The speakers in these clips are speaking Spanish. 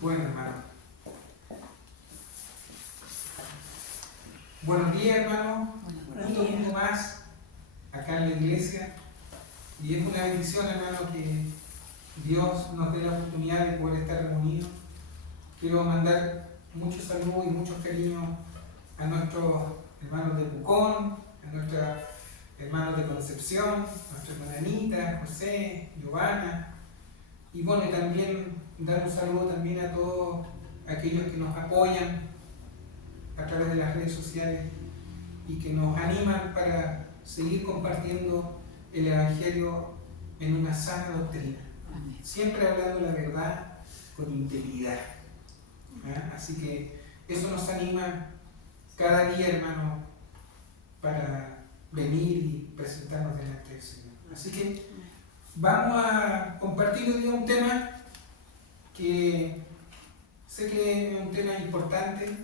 Bueno, hermano. Buenos días, hermano. Un domingo más acá en la iglesia. Y es una bendición, hermano, que Dios nos dé la oportunidad de poder estar reunidos. Quiero mandar muchos saludos y muchos cariños a nuestros hermanos de Pucón, a nuestros hermanos de Concepción, a nuestra hermana Anita, José, Giovanna. Y bueno, y también dar un saludo también a todos aquellos que nos apoyan a través de las redes sociales y que nos animan para seguir compartiendo el Evangelio en una sana doctrina. Amén. Siempre hablando la verdad con integridad. Así que eso nos anima cada día, hermano, para venir y presentarnos delante del Señor. Así que vamos a compartir hoy día un tema que sé que es un tema importante.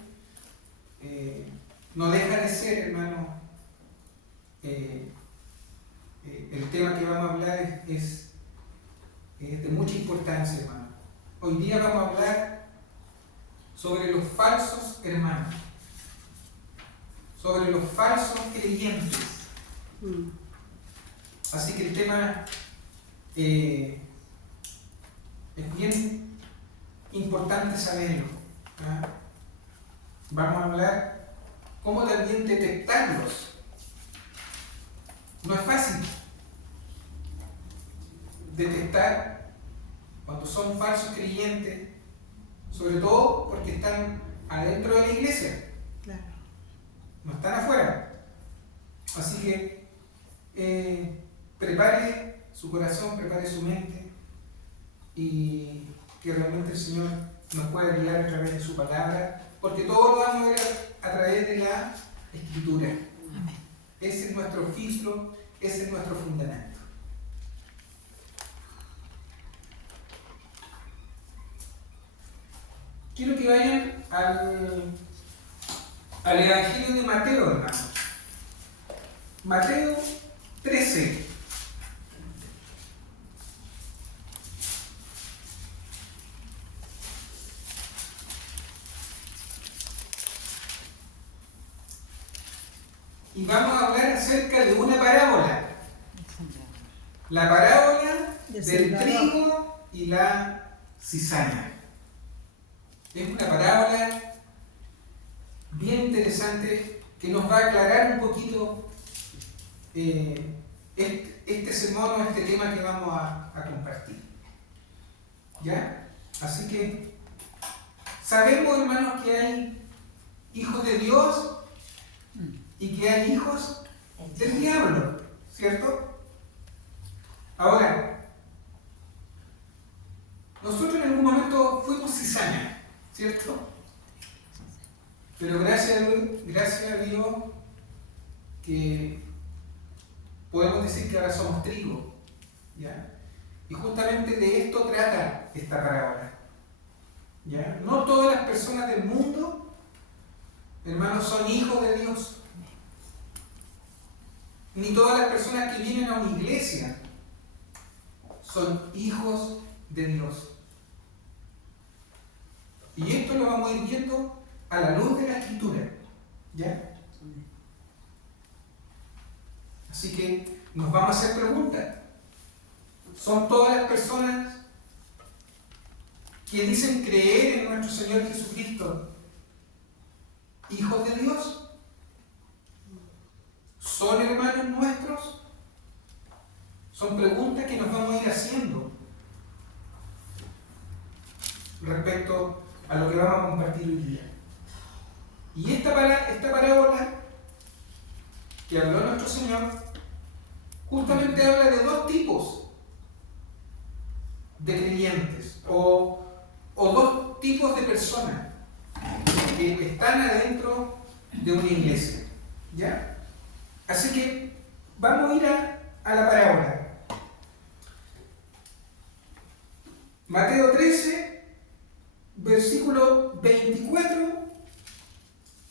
No deja de ser, hermano, el tema que vamos a hablar es de mucha importancia, hermano. Hoy día vamos a hablar sobre los falsos hermanos, sobre los falsos creyentes. Así que el tema es bien importante saberlo. Vamos a hablar cómo también detectarlos. No es fácil detectar cuando son falsos creyentes, sobre todo porque están adentro de la iglesia. Claro. No están afuera. Así que prepare su corazón, prepare su mente y que realmente el Señor nos pueda guiar a través de su palabra, porque todo lo vamos a ver a través de la Escritura. Amén. Ese es nuestro filtro, ese es nuestro fundamento. Quiero que vayan al Evangelio de Mateo, hermano. Mateo 13. Y vamos a hablar acerca de una parábola. La parábola del trigo y la cizaña. Es una parábola bien interesante que nos va a aclarar un poquito este sermón o este tema que vamos a compartir. ¿Ya? Así que sabemos, hermanos, que hay hijos de Dios y que hay hijos del diablo, ¿cierto? Ahora, nosotros en algún momento fuimos cizaña, ¿cierto? Pero gracias a Dios que podemos decir que ahora somos trigo, ¿ya? Y justamente de esto trata esta parábola, ¿ya? No todas las personas del mundo, hermanos, son hijos de Dios. Ni todas las personas que vienen a una iglesia son hijos de Dios. Y esto lo vamos a ir viendo a la luz de la Escritura, ¿ya? Así que nos vamos a hacer preguntas. ¿Son todas las personas que dicen creer en nuestro Señor Jesucristo hijos de Dios? ¿Son hermanos nuestros? Son preguntas que nos vamos a ir haciendo respecto a lo que vamos a compartir hoy día. Y esta parábola que habló nuestro Señor justamente habla de dos tipos de creyentes o dos tipos de personas que están adentro de una iglesia, ¿ya? Así que vamos a ir a la parábola. Mateo 13, versículo 24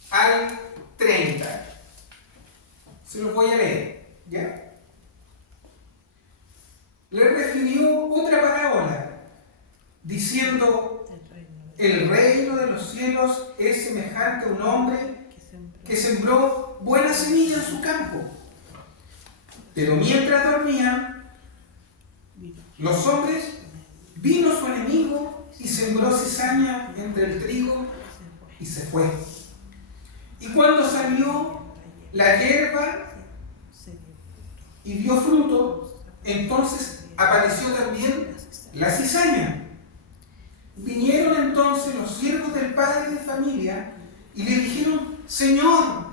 al 30. Se los voy a leer, ¿ya? Le refirió otra parábola, diciendo: El reino de los cielos es semejante a un hombre que sembró buena semilla en su campo. Pero mientras dormía, los hombres, vino su enemigo y sembró cizaña entre el trigo y se fue. Y cuando salió la hierba y dio fruto, entonces apareció también la cizaña. Vinieron entonces los siervos del padre de familia y le dijeron: Señor,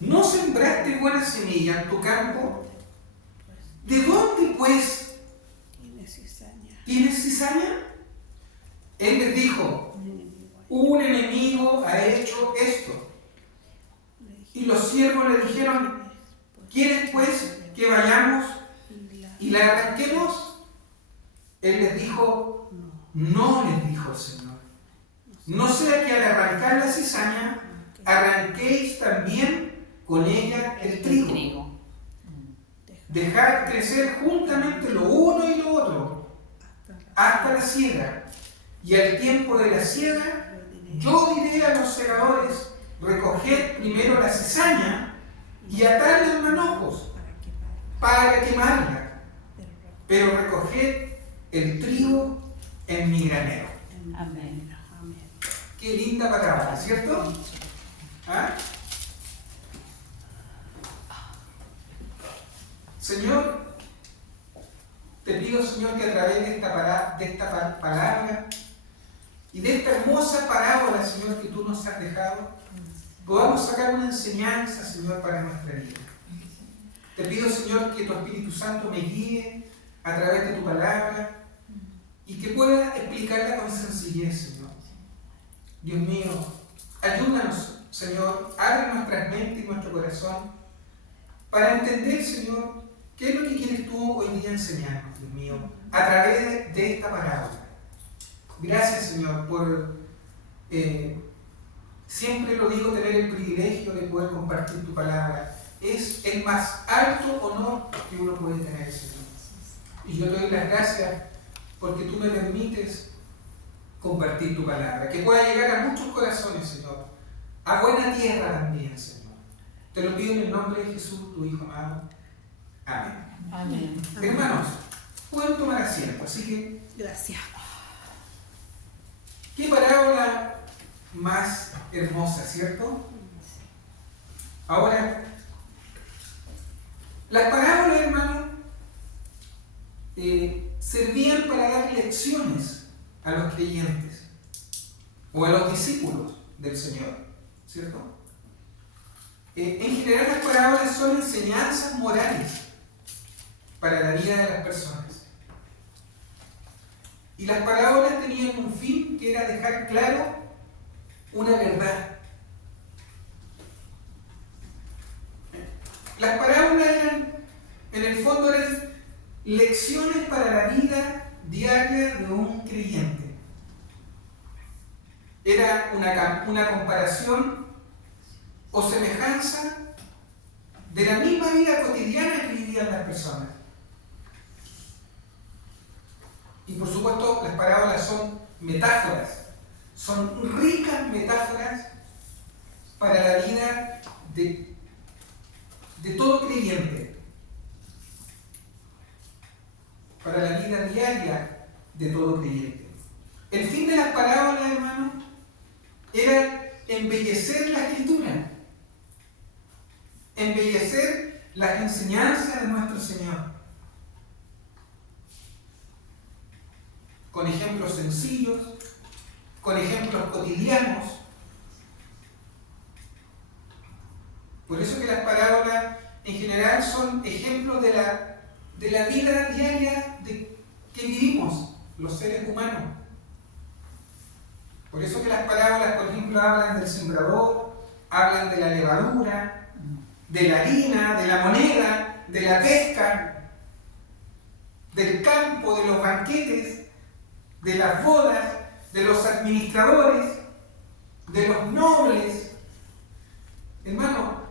¿no sembraste buena semilla en tu campo? ¿De dónde, pues, tienes cizaña? Él les dijo: un enemigo ha hecho esto. Y los siervos le dijeron: ¿quieres, pues, que vayamos y la arranquemos? Él les dijo: no, les dijo el Señor, no sea que al arrancar la cizaña arranquéis también con ella el trigo. Dejad crecer juntamente lo uno y lo otro hasta la siega, y al tiempo de la siega yo diré a los segadores: recoged primero la cizaña y atadla en manojos para quemarla, pero recoged el trigo en mi granero. Amén. Qué linda palabra, ¿cierto? ¿Ah? Señor, te pido, Señor, que a través de esta palabra y de esta hermosa parábola, Señor, que tú nos has dejado, podamos sacar una enseñanza, Señor, para nuestra vida. Te pido, Señor, que tu Espíritu Santo me guíe a través de tu palabra y que pueda explicarla con sencillez, Señor. Dios mío, ayúdanos, Señor, abre nuestras mentes y nuestro corazón para entender, Señor, qué es lo que quieres tú hoy día enseñarnos, Dios mío, a través de esta parábola. Gracias, Señor, por, siempre lo digo, tener el privilegio de poder compartir tu palabra. Es el más alto honor que uno puede tener, Señor. Y yo te doy las gracias porque tú me permites compartir tu palabra, que pueda llegar a muchos corazones, Señor, a buena tierra también, Señor. Te lo pido en el nombre de Jesús, tu Hijo amado. Amén. Amén. Hermanos, pueden tomar asiento, así que... Gracias. Qué parábola más hermosa, ¿cierto? Ahora, las parábolas, hermanos, servían para dar lecciones a los creyentes o a los discípulos del Señor, ¿cierto? En general, las parábolas son enseñanzas morales para la vida de las personas. Y las parábolas tenían un fin que era dejar claro una verdad. Las parábolas eran, en el fondo, eran lecciones para la vida diaria de un creyente. Era una comparación o semejanza de la misma vida cotidiana que vivían las personas. Y por supuesto, las parábolas son metáforas, son ricas metáforas para la vida de todo creyente, para la vida diaria de todo creyente. El fin de las parábolas, hermanos, era embellecer la Escritura, embellecer las enseñanzas de nuestro Señor, con ejemplos sencillos, con ejemplos cotidianos. Por eso que las parábolas en general son ejemplos de la vida diaria que vivimos los seres humanos. Por eso que las parábolas, por ejemplo, hablan del sembrador, hablan de la levadura, de la harina, de la moneda, de la pesca, del campo, de los banquetes, de las bodas, de los administradores, de los nobles. Hermano,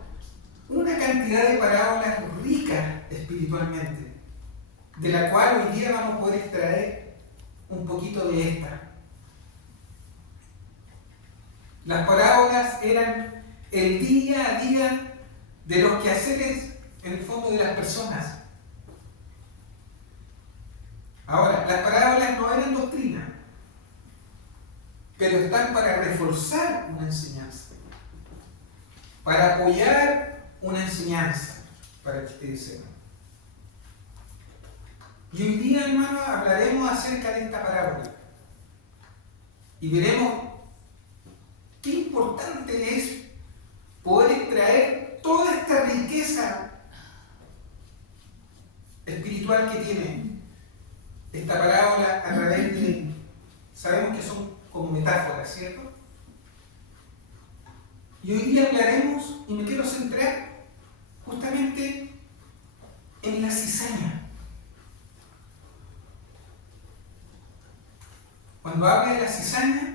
una cantidad de parábolas ricas espiritualmente, de la cual hoy día vamos a poder extraer un poquito de esta. Las parábolas eran el día a día de los quehaceres, en el fondo, de las personas. Ahora, las parábolas no eran doctrina, pero están para reforzar una enseñanza, para apoyar una enseñanza, para que ustedes sepan. Y hoy día, hermano, hablaremos acerca de esta parábola y veremos qué importante es poder extraer toda esta riqueza espiritual que tiene esta parábola a través de, sabemos que son como metáforas, ¿cierto? Y hoy día hablaremos, y me quiero centrar justamente en la cizaña. Cuando habla de la cizaña,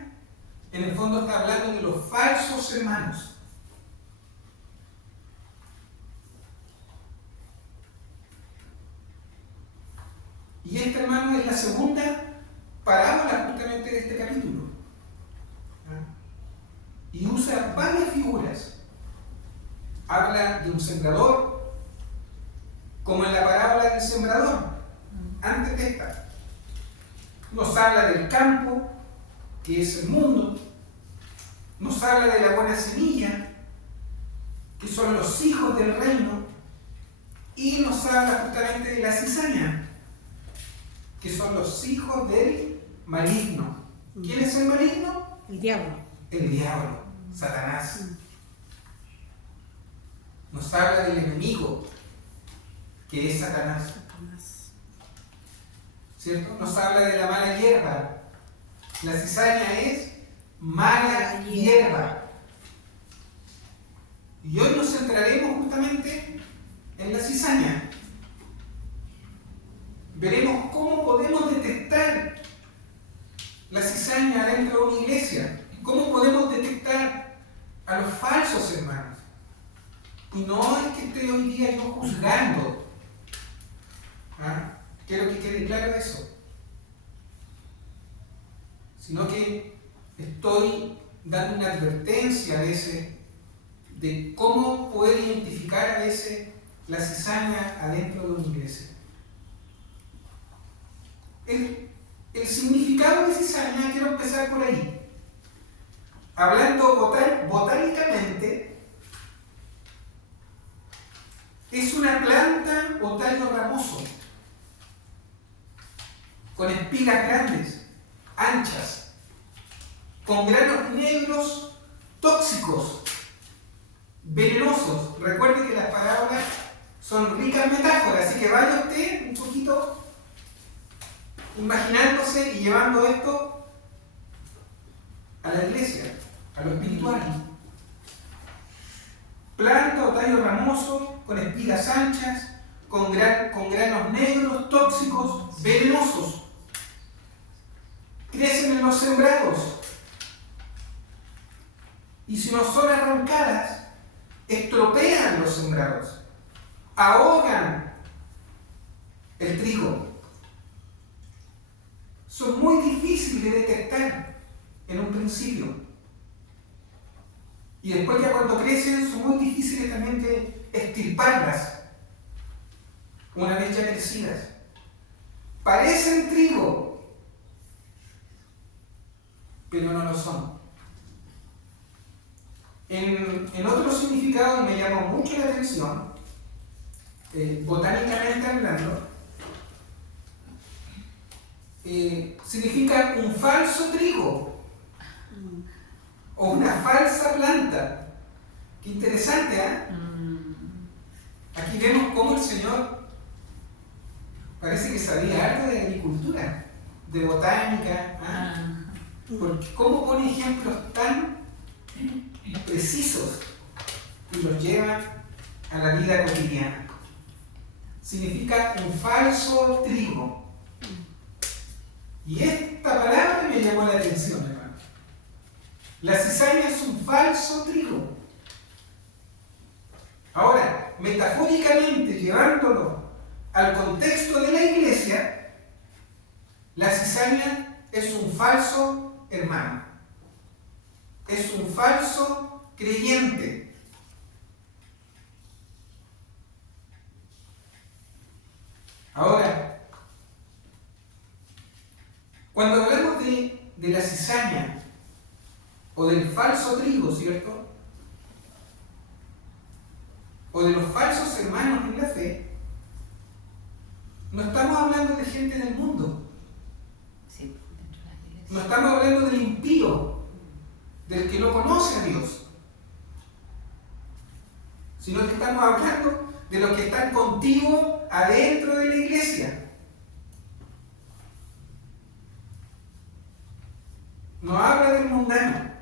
en el fondo está hablando de los falsos hermanos. Y esta, hermano, es la segunda parábola justamente de este capítulo. Y usa varias figuras. Habla de un sembrador, como en la parábola del sembrador, antes de esta. Nos habla del campo, que es el mundo. Nos habla de la buena semilla, que son los hijos del reino. Y nos habla justamente de la cizaña, que son los hijos del maligno. ¿Quién es el maligno? El diablo. El diablo, Satanás. Nos habla del enemigo, que es Satanás. ¿Cierto? Nos habla de la mala hierba. La cizaña es mala hierba. Y hoy nos centraremos justamente en la cizaña. Veremos cómo podemos detectar la cizaña dentro de una iglesia. Cómo podemos detectar a los falsos hermanos. Y no es que esté hoy día yo juzgando. Quiero que quede claro eso. Sino que estoy dando una advertencia a veces de cómo poder identificar a veces la cizaña adentro de una iglesia. El significado de cizaña, quiero empezar por ahí. Hablando botánicamente, es una planta o tallo ramoso, con espigas grandes, anchas, con granos negros tóxicos, venenosos. Recuerde que las parábolas son ricas metáforas, así que vaya usted un poquito imaginándose y llevando esto a la iglesia, a lo espiritual. Planta o tallo ramoso, con espigas anchas, con granos negros, tóxicos, venenosos. Crecen en los sembrados. Y si no son arrancadas, estropean los sembrados. Ahogan el trigo. Son muy difíciles de detectar en un principio. Y después ya cuando crecen son muy difíciles también de extirparlas una vez ya crecidas. Parecen trigo, pero no lo son. En otro significado, me llamó mucho la atención, botánicamente hablando, significa un falso trigo o una falsa planta. Qué interesante, ¿eh? Aquí vemos cómo el Señor parece que sabía algo de agricultura, de botánica, porque cómo pone ejemplos tan precisos y los lleva a la vida cotidiana. Significa un falso trigo. Y esta palabra me llamó la atención, hermano. La cizaña es un falso trigo. Ahora, metafóricamente, llevándolo al contexto de la iglesia, la cizaña es un falso hermano. es un falso creyente. Ahora, cuando hablamos de la cizaña o del falso trigo, ¿cierto? O de los falsos hermanos en la fe, no estamos hablando de gente del mundo. Sí, dentro de la iglesia. No estamos hablando del impío, del que no conoce a Dios, sino que estamos hablando de los que están contigo adentro de la iglesia. No habla del mundano.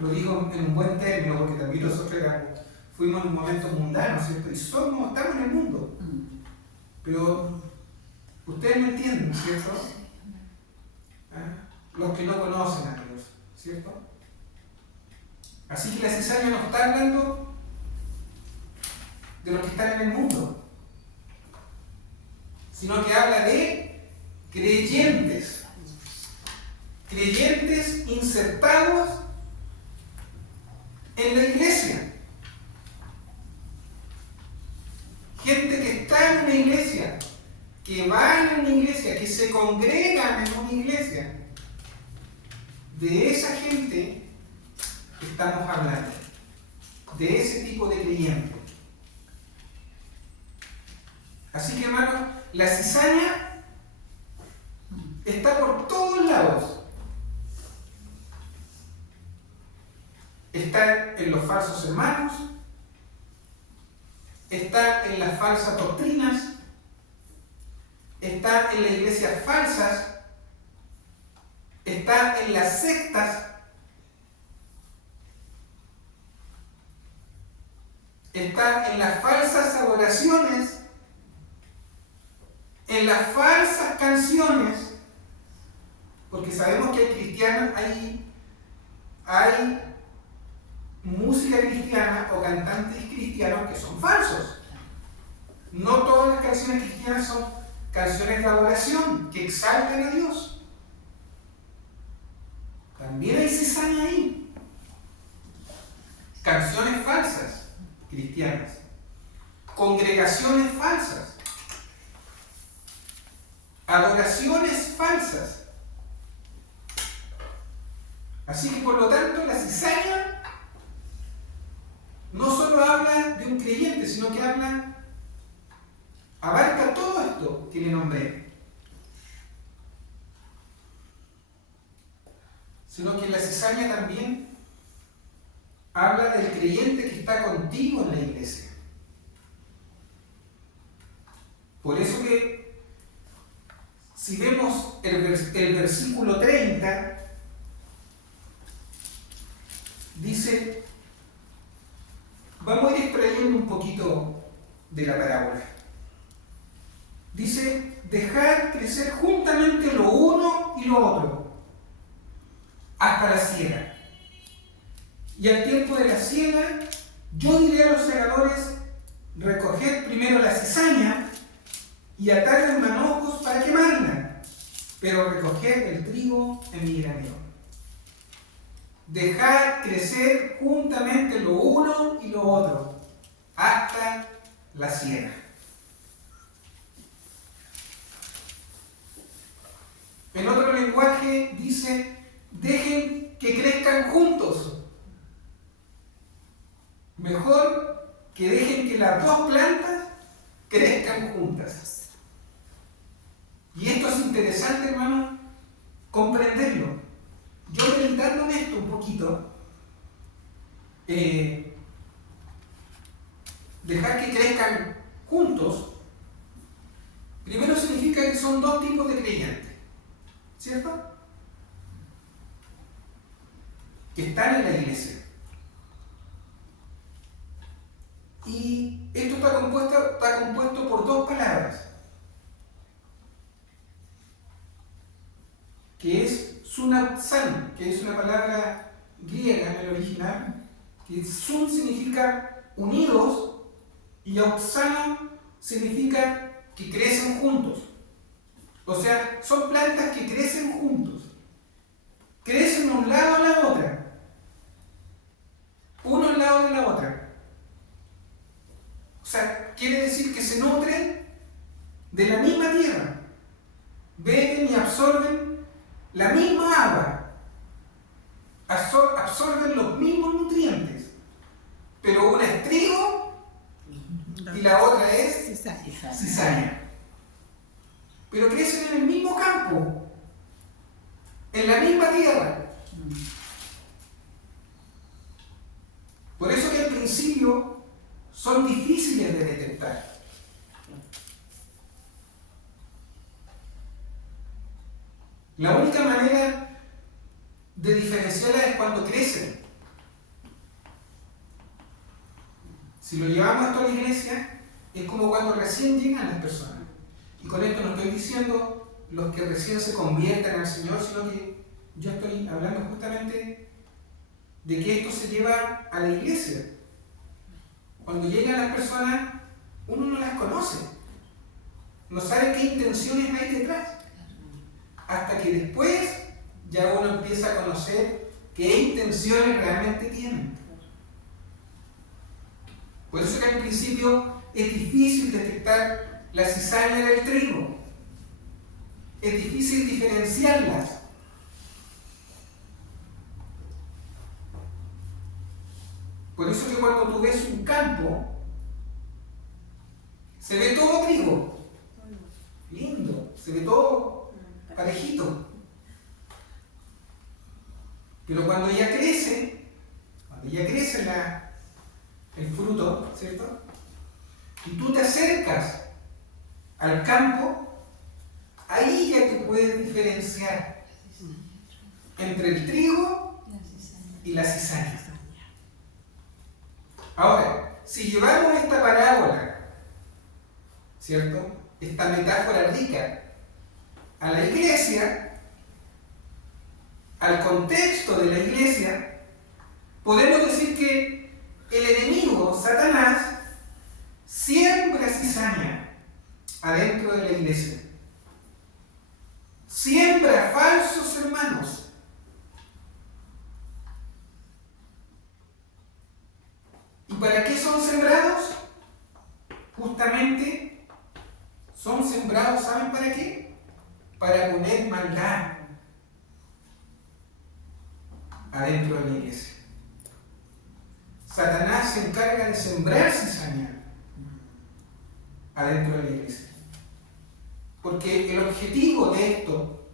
Lo digo en un buen término, porque también nosotros fuimos en un momento mundano, ¿cierto? Y estamos en el mundo. Pero ustedes me entienden, ¿cierto? Los que no conocen a Dios, ¿cierto? Así que la cizaña no está hablando de los que están en el mundo, sino que habla de creyentes insertados en la iglesia, gente que está en una iglesia, que van a una iglesia, que se congregan en una iglesia. De esa gente estamos hablando, de ese tipo de creyente. Así que, hermanos, la cizaña está por todos lados. Está en los falsos hermanos, está en las falsas doctrinas, está en las iglesias falsas, está en las sectas, está en las falsas adoraciones, en las falsas canciones, porque sabemos que hay cristianos, hay música cristiana o cantantes cristianos que son falsos. No todas las canciones cristianas son canciones de adoración que exaltan a Dios. También hay cizaña ahí. Canciones falsas cristianas, congregaciones falsas, adoraciones falsas. Así que por lo tanto la cizaña no solo habla de un creyente, sino que abarca todo esto que le nombré. Sino que la cizaña también habla del creyente que está contigo en la iglesia. Por eso que si vemos el versículo 30, dice, vamos a ir extrayendo un poquito de la parábola. Dice, dejad crecer juntamente lo uno y lo otro, hasta la siega. Y al tiempo de la siega, yo diré a los segadores, recoged primero la cizaña y atad en manojos para quemarla, pero recoged el trigo en mi granero. Dejad crecer juntamente lo uno y lo otro, hasta la siega. En otro lenguaje dice, dejen que crezcan juntos. Mejor que dejen que las dos plantas crezcan juntas. Y esto es interesante, hermano, comprenderlo. Yo meditando en esto un poquito, dejar que crezcan juntos, primero significa que son dos tipos de creyentes, ¿cierto? Que están en la iglesia. Y esto está compuesto por dos palabras, que es sunapsan, que es una palabra griega en el original, que sun significa unidos y opsano significa que crecen juntos. O sea, son plantas que crecen juntos. crecen un lado a la otra. Uno al lado de la otra. O sea, quiere decir que se nutren de la misma tierra. Beben y absorben la misma agua. Absorben los mismos nutrientes. Pero una es trigo y la otra es cizaña. Pero crecen en el mismo campo, en la misma tierra. Por eso que al principio son difíciles de detectar. La única manera de diferenciarlas es cuando crecen. Si lo llevamos esto a la iglesia, es como cuando recién llegan las personas. Y con esto no estoy diciendo los que recién se convierten al Señor, sino que yo estoy hablando justamente de que esto se lleva a la iglesia. Cuando llegan las personas, uno no las conoce. No sabe qué intenciones hay detrás. Hasta que después ya uno empieza a conocer qué intenciones realmente tienen. Por eso que al principio es difícil detectar la cizaña del trigo. Es difícil diferenciarlas. Por eso que cuando tú ves un campo, se ve todo trigo. Lindo, se ve todo parejito. Pero cuando ya crece el fruto, ¿cierto? Y tú te acercas al campo, ahí ya te puedes diferenciar entre el trigo y la cizaña. Ahora, si llevamos esta parábola, ¿cierto? Esta metáfora rica a la iglesia, al contexto de la iglesia, podemos decir que el enemigo, Satanás, siembra cizaña adentro de la iglesia. Siembra falsos hermanos. ¿Y para qué son sembrados? Justamente son sembrados, ¿saben para qué? Para poner maldad adentro de la iglesia. Satanás se encarga de sembrar cizaña adentro de la iglesia. Porque el objetivo de esto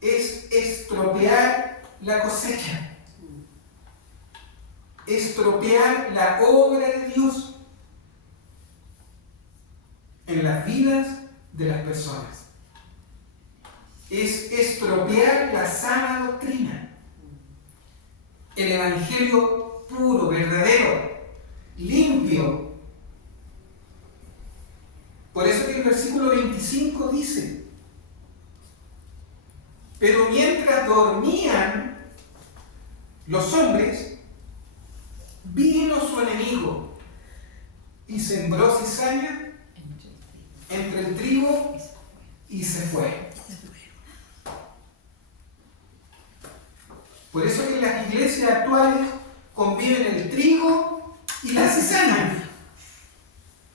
es estropear la cosecha, estropear la obra de Dios en las vidas de las personas. Es estropear la sana doctrina, el evangelio puro, verdadero, limpio. Por eso que el versículo 25 dice: pero mientras dormían los hombres, vino su enemigo y sembró cizaña entre el trigo y se fue. Por eso que en las iglesias actuales conviven el trigo y la cizaña.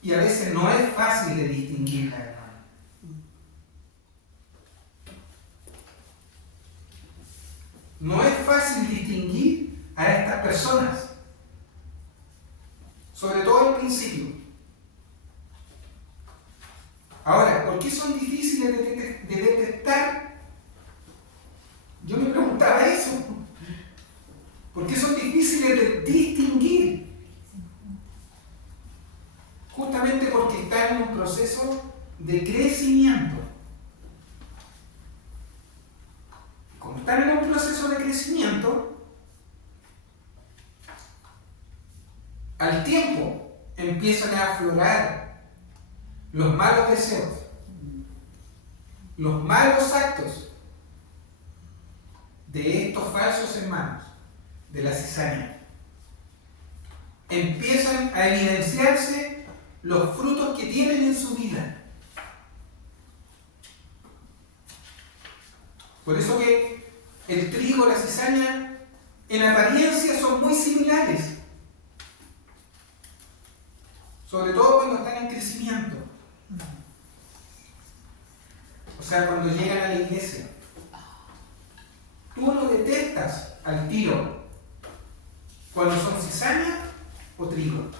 Y a veces no es fácil de distinguirla, hermano. No es fácil distinguir a estas personas, sobre todo al principio. Ahora, ¿por qué son difíciles de detectar? Yo me preguntaba eso. ¿Por qué son difíciles de distinguir? Justamente porque están en un proceso de crecimiento. Como están en un proceso de crecimiento, al tiempo empiezan a aflorar los malos deseos, los malos actos de estos falsos hermanos de la cizaña. Empiezan a evidenciarse los frutos que tienen en su vida. Por eso que el trigo, la cizaña, en apariencia son muy similares. Sobre todo cuando están en crecimiento. O sea, cuando llegan a la iglesia. Tú lo detectas al tiro cuando son cizaña o trigo.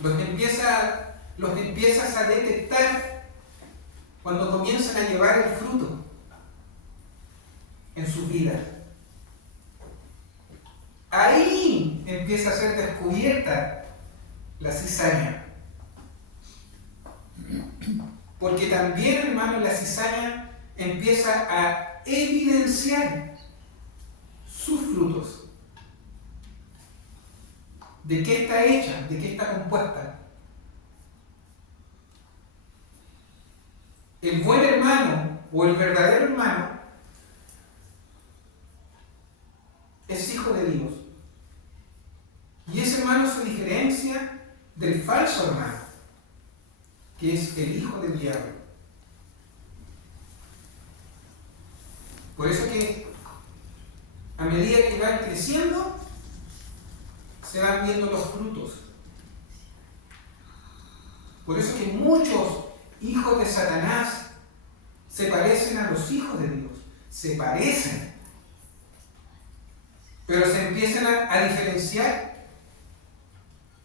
Los empiezas a detectar cuando comienzan a llevar el fruto en sus vidas. Ahí empieza a ser descubierta la cizaña. Porque también, hermano, la cizaña empieza a evidenciar sus frutos. ¿De qué está hecha? ¿De qué está compuesta? El buen hermano o el verdadero hermano es hijo de Dios. Y ese hermano se diferencia del falso hermano, que es el hijo del diablo. Por eso que a medida que van creciendo, se van viendo los frutos. Por eso que muchos hijos de Satanás se parecen a los hijos de Dios. Se parecen. Pero se empiezan a diferenciar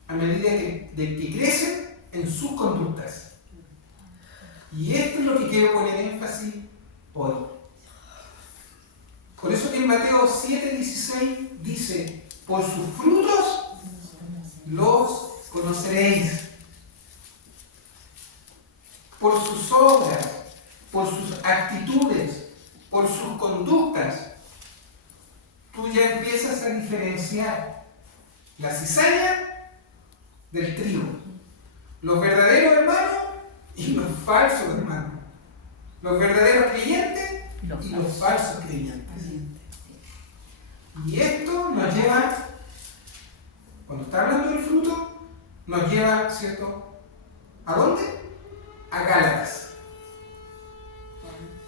a medida de que crecen en sus conductas. Y esto es lo que quiero poner énfasis hoy. Por eso que en Mateo 7:16 dice: por sus frutos los conoceréis. Por sus obras, por sus actitudes, por sus conductas, tú ya empiezas a diferenciar la cizaña del trigo, los verdaderos hermanos y los falsos hermanos, los verdaderos creyentes y los falsos creyentes. Y esto nos lleva, cuando está hablando del fruto, nos lleva, ¿cierto? ¿A dónde? A Gálatas.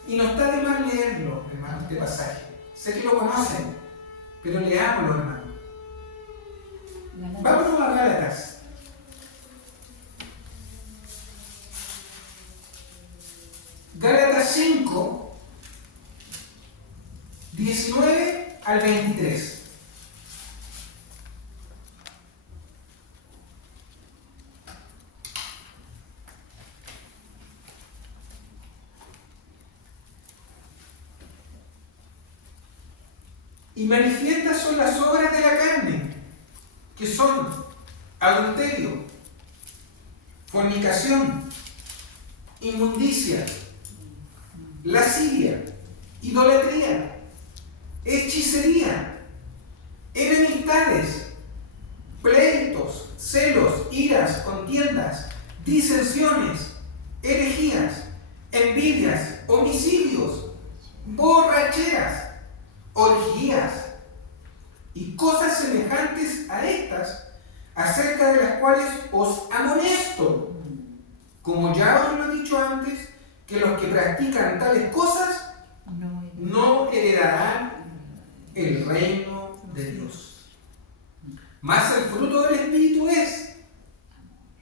Y no está de más leerlo, hermano, este pasaje. Sé que lo conocen, pero leámoslo, hermano. Vámonos a Gálatas. Gálatas 5, 19 al 23. Y manifiestas son las obras de la carne, que son adulterio, fornicación, inmundicia, lascivia, idolatría, hechicería, enemistades, pleitos, celos, iras, contiendas, disensiones, herejías, envidias, homicidios, borracheras, orgías y cosas semejantes a estas, acerca de las cuales os amonesto, como ya os lo he dicho antes, que los que practican tales cosas no heredarán el reino de Dios. Mas el fruto del Espíritu es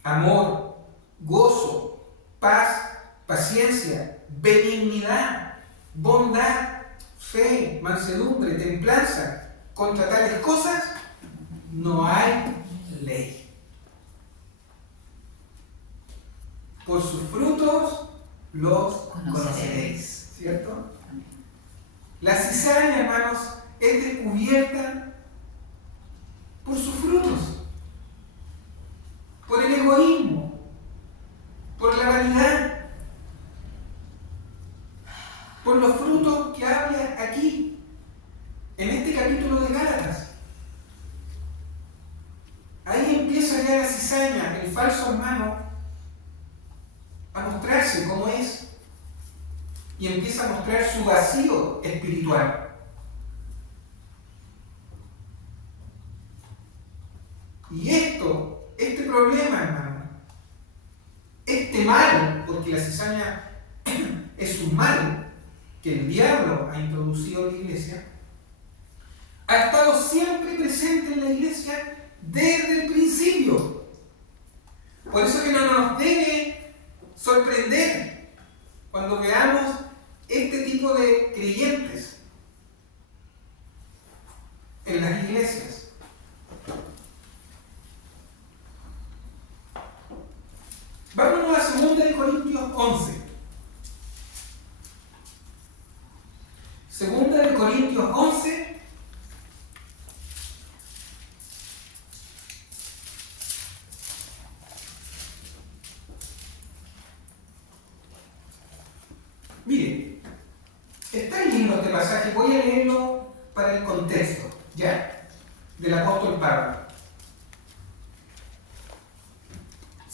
amor, gozo, paz, paciencia, benignidad, bondad, fe, mansedumbre, templanza. Contra tales cosas no hay ley. Por sus frutos los conoceréis. ¿Cierto? La cizaña, hermanos, es descubierta por sus frutos, por el egoísmo, por la vanidad, por los frutos que habla aquí, en este capítulo de Gálatas. Ahí empieza ya la cizaña, el falso hermano, a mostrarse como es, y empieza a mostrar su vacío espiritual. Y este problema, hermano, este mal, porque la cizaña es un mal que el diablo ha introducido en la iglesia, ha estado siempre presente en la iglesia desde el principio. Por eso que no nos debe sorprender cuando veamos este tipo de creyentes en las iglesias. Vámonos a 2 Corintios 11. 2 Corintios 11. Mire, está lindo este pasaje, voy a leerlo para el contexto, ya, del apóstol Pablo.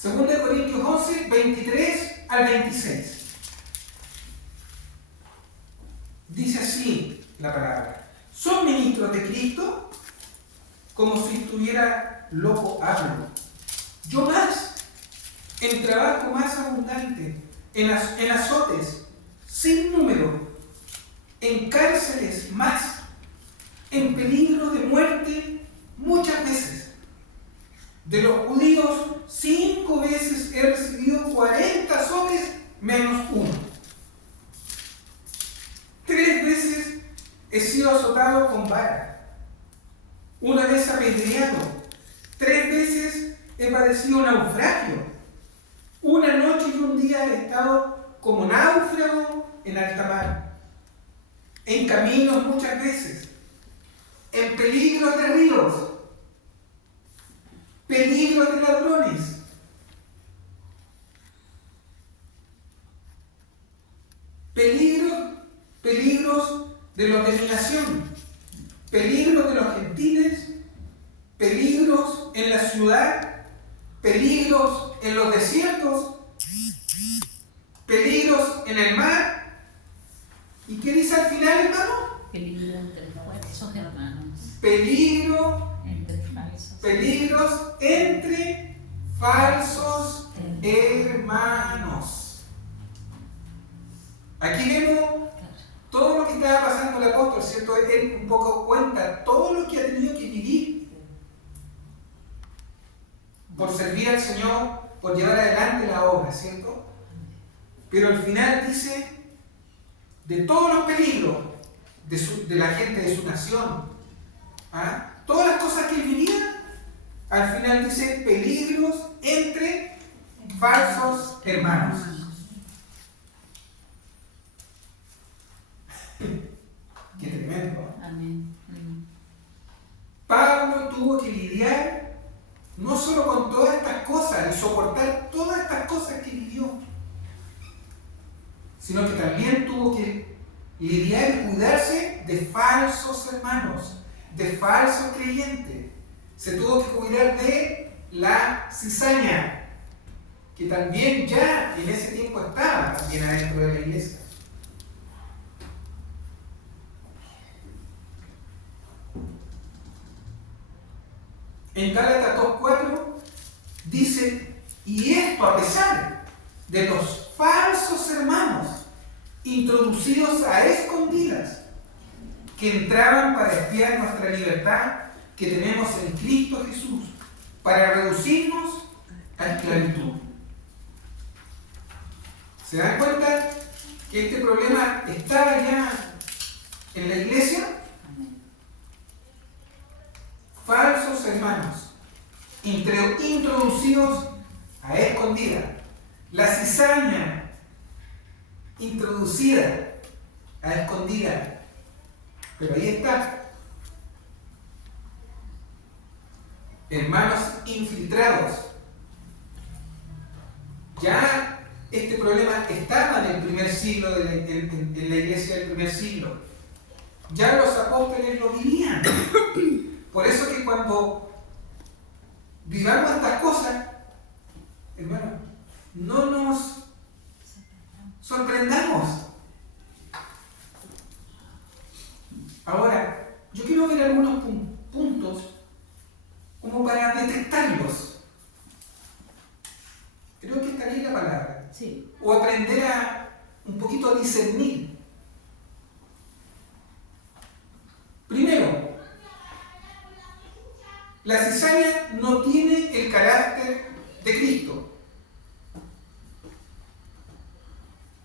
2 Corintios 11, 23 al 26. Dice así la palabra: ¿son ministros de Cristo? Como si estuviera loco hablo. Yo más, en trabajo más abundante, en azotes sin número, en cárceles más, en peligro de muerte muchas veces. De los judíos 5 veces he recibido 40 azotes menos uno. 3 veces he sido azotado con vara. 1 vez apedreado. 3 veces he padecido naufragio. 1 noche y 1 día he estado como náufrago en alta mar. En caminos muchas veces. En peligros de ríos. Peligros de ladrones. Peligros de la dominación. Peligros de los gentiles. Peligros en la ciudad. Peligros en los desiertos. Peligros en el mar. ¿Y qué dice al final, hermano? Peligro entre falsos hermanos. Peligros Peligros entre falsos hermanos. Aquí vemos todo lo que estaba pasando el apóstol, ¿cierto? Él un poco cuenta todo lo que ha tenido que vivir por servir al Señor, por llevar adelante la obra, ¿cierto? Pero al final dice de todos los peligros de la gente de su nación, ¿ah? Todas las cosas que él vivía, al final dice peligros entre falsos hermanos. Qué tremendo. Amén. Pablo tuvo que lidiar no solo con todas estas cosas y soportar todas estas cosas que vivió, sino que también tuvo que lidiar y cuidarse de falsos hermanos, de falsos creyentes. Se tuvo que cuidar de la cizaña, que también ya en ese tiempo estaba también adentro de la iglesia. En Gálatas 2:4 dice: y esto a pesar de los falsos hermanos introducidos a escondidas, que entraban para espiar nuestra libertad que tenemos en Cristo Jesús, para reducirnos a esclavitud. ¿Se dan cuenta que este problema estaba ya en la iglesia? Falsos hermanos introducidos a escondidas. La cizaña introducida a escondidas. Pero ahí está. Hermanos infiltrados. Ya este problema estaba en el primer siglo, en la iglesia del primer siglo. Ya los apóstoles lo vivían. Por eso que cuando vivamos estas cosas, hermano, no nos sorprendamos. Ahora, yo quiero ver algunos puntos como para detectarlos. Creo que está ahí la palabra. Sí. O aprender un poquito a discernir. Primero, la cizaña no tiene el carácter de Cristo.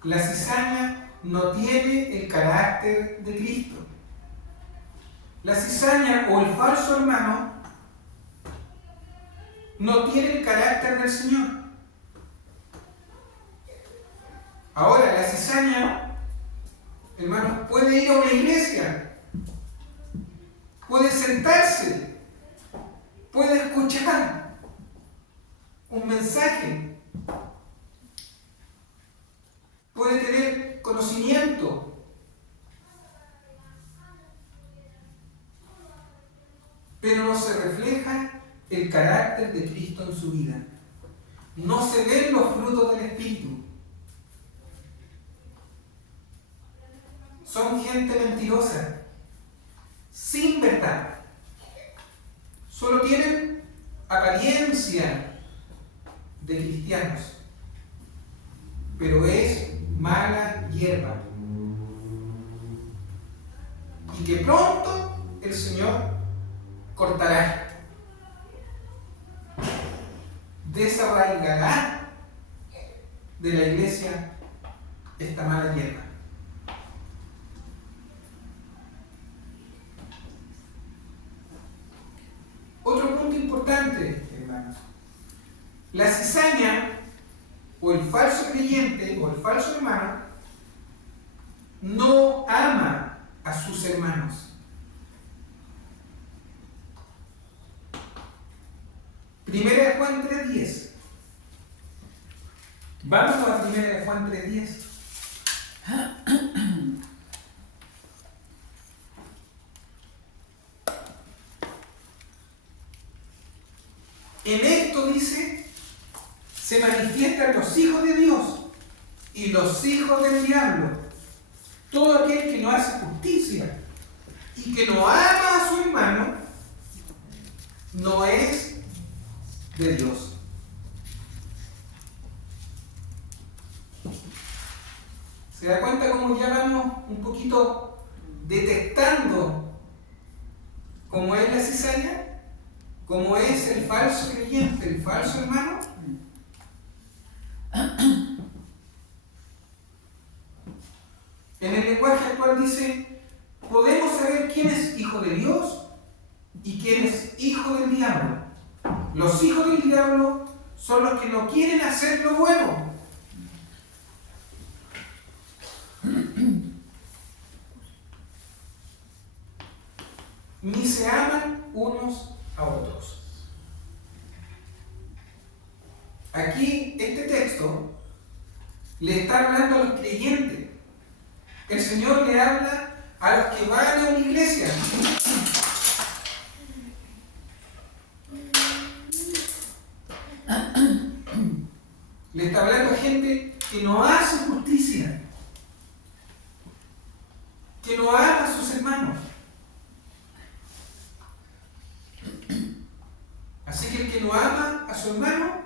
La cizaña no tiene el carácter de Cristo. La cizaña o el falso hermano no tiene el carácter del Señor. Ahora, la cizaña, hermanos, puede ir a una iglesia, puede sentarse, puede escuchar un mensaje, puede tener conocimiento, pero no se refleja el carácter de Cristo en su vida. No se ven los frutos del Espíritu. Son gente mentirosa, sin verdad. Solo tienen apariencia de cristianos, pero es mala hierba. Y que pronto el Señor cortará, desarraigará de la iglesia esta mala hierba. Otro punto importante, hermanos. La cizaña o el falso creyente o el falso hermano no ama a sus hermanos. Primera de Juan 3:10. Vamos a Primera de Juan 3:10. En esto, dice, se manifiestan los hijos de Dios y los hijos del diablo. Todo aquel que no hace justicia y que no ama a su hermano no es de Dios. ¿Se da cuenta cómo ya vamos un poquito detectando cómo es la cizaña? ¿Cómo es el falso creyente, el falso hermano? En el lenguaje actual dice, podemos saber quién es hijo de Dios y quién es hijo del diablo. Los hijos del diablo son los que no quieren hacer lo bueno. Ni se aman unos a otros. Aquí este texto le está hablando a los creyentes. El Señor le habla a los que van a una iglesia. Le está hablando a gente que no hace justicia, que no ama a sus hermanos. Así que el que no ama a su hermano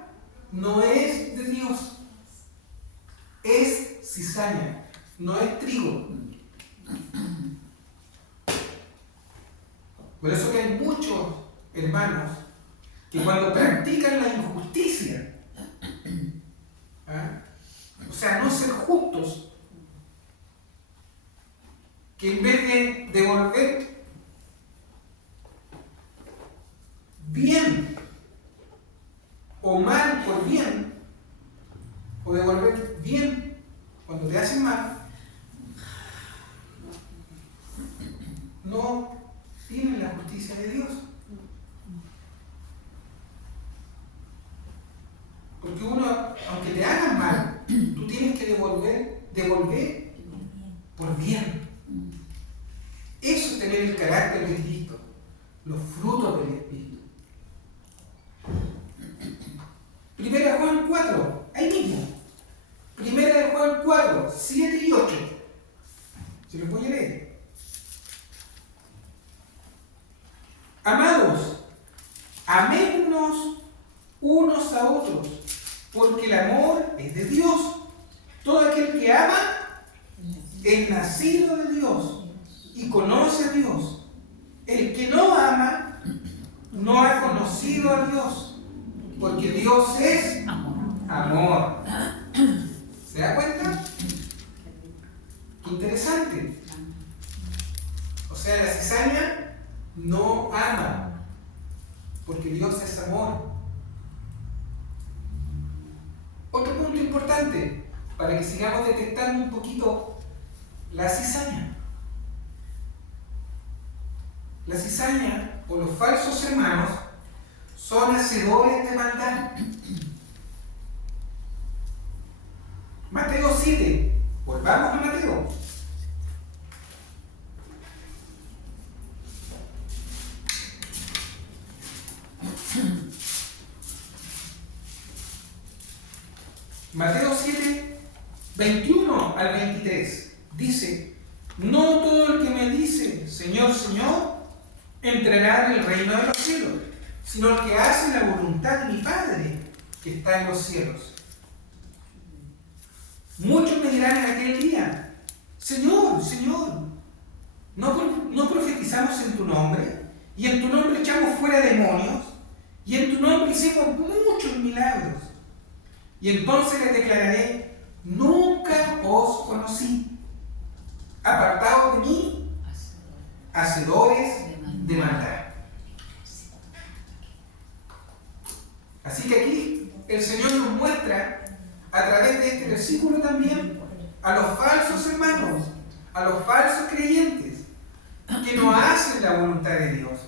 no es de Dios. Es cizaña, no es trigo. Por eso que hay muchos hermanos que cuando practican la injusticia, o sea, no ser justos, que en vez de devolver bien o mal por bien, o devolver bien cuando te hacen mal, no tienen la justicia de Dios. Porque uno, aunque te hagan mal, tú tienes que devolver por bien. Eso es tener el carácter de Cristo, los frutos del Espíritu. Primera de Juan 4, ahí mismo. Primera de Juan 4, 7 y 8. ¿Se lo voy a leer? Amados, amémonos unos a otros, porque el amor es de Dios. Todo aquel que ama es nacido de Dios y conoce a Dios. El que no ama no ha conocido a Dios, porque Dios es amor. ¿Se da cuenta? Qué interesante. O sea, la cizaña no ama, porque Dios es amor. Otro punto importante, para que sigamos detectando un poquito la cizaña. La cizaña o los falsos hermanos son hacedores de maldad. Mateo 7. Volvamos a Mateo. Mateo 7, 21 al 23. Dice: no todo el que me dice, Señor, Señor, entrará en el reino de los cielos, sino el que hace la voluntad de mi Padre que está en los cielos. Muchos me dirán en aquel día: Señor, Señor, ¿no profetizamos en tu nombre? Y en tu nombre echamos fuera demonios, y en tu nombre hicimos muchos milagros. Y entonces les declararé: nunca os conocí. Apartados de mí, hacedores de maldad. Así que aquí el Señor nos muestra, a través de este versículo también, a los falsos hermanos, a los falsos creyentes, que no hacen la voluntad de Dios,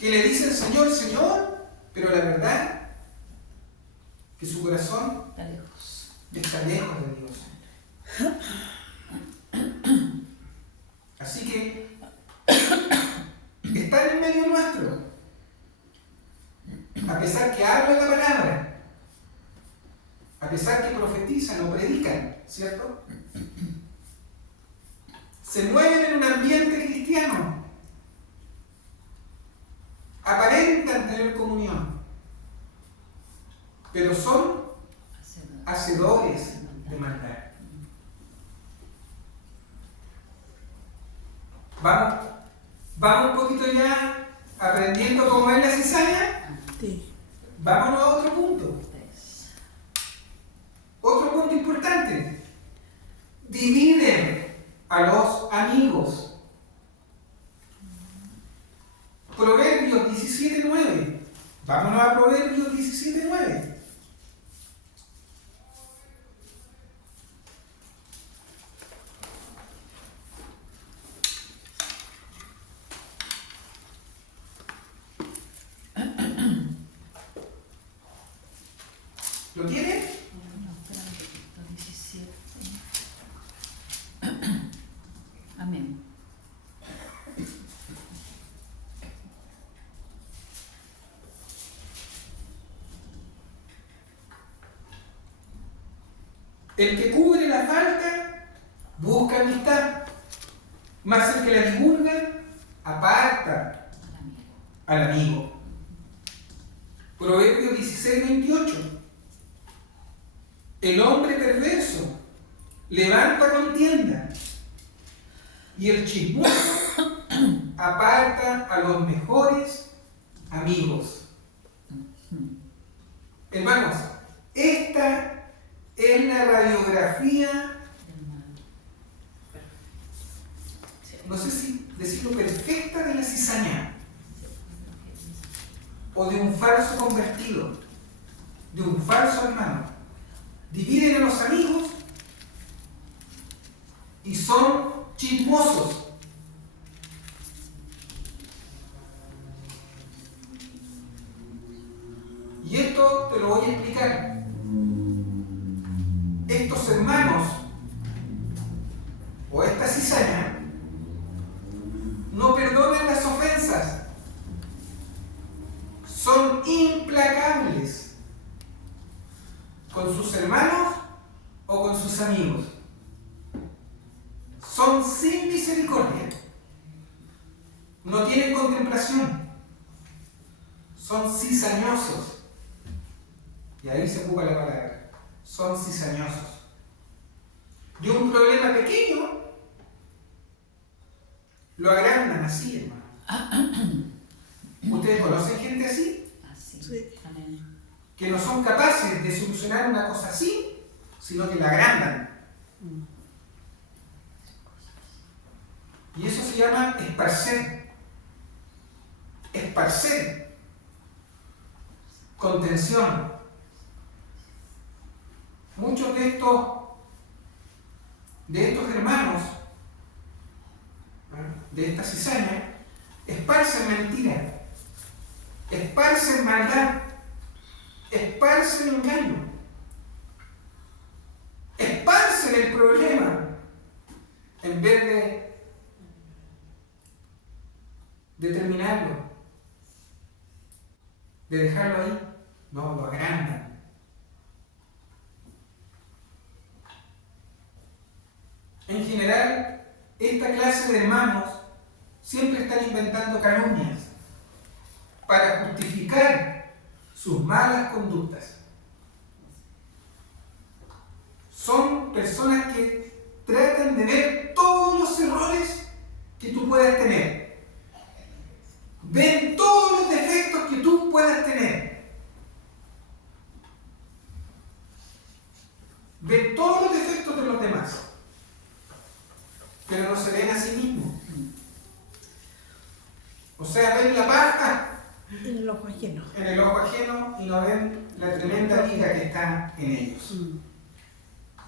que le dicen Señor, Señor, pero la verdad que su corazón está lejos de Dios. Así que están en medio nuestro, a pesar que hablan la palabra, a pesar que profetizan o predican, ¿cierto? Se mueven en un ambiente cristiano, aparentan tener comunión, pero son hacedores de maldad. Vamos un poquito ya aprendiendo cómo es la cizaña. Sí. Vámonos a otro punto. Otro punto importante. Dividen a los amigos. Proverbios 17:9. Vámonos a Proverbios 17:9. ¿Lo tiene? Amén. El que cubre la falta busca amistad, mas el que la divulga aparta al amigo. Proverbios 16:28. El hombre perverso levanta contienda y el chismoso aparta a los mejores amigos. Hermanos, esta es la radiografía, no sé si decirlo, perfecta de la cizaña, o de un falso convertido, de un falso hermano. Dividen a los amigos y son chismosos. Y esto te lo voy a explicar. Estos hermanos o esta cizaña no perdonan las ofensas, son implacables con sus hermanos o con sus amigos, son sin misericordia, no tienen contemplación, son cizañosos, y ahí se ocupa la palabra, son cizañosos. de un problema pequeño, lo agrandan así, hermano. ¿Ustedes conocen gente así? Así. Sí. Amén. Que no son capaces de solucionar una cosa así, sino que la agrandan. Y eso se llama esparcer. Esparcer. Contención. Muchos de estos hermanos, de esta cizaña, esparcen mentira, esparcen maldad, esparcen engaño, esparcen el problema en vez de terminarlo, de dejarlo ahí. No, lo agrandan. En general, esta clase de hermanos siempre están inventando calumnias para justificar sus malas conductas. Son personas que tratan de ver todos los errores que tú puedas tener. Ven todos los defectos que tú puedas tener. Ven todos los defectos de los demás. Pero no se ven a sí mismos. O sea, ven la paja En el ojo ajeno. en el ojo ajeno y no ven la tremenda viga que está en ellos.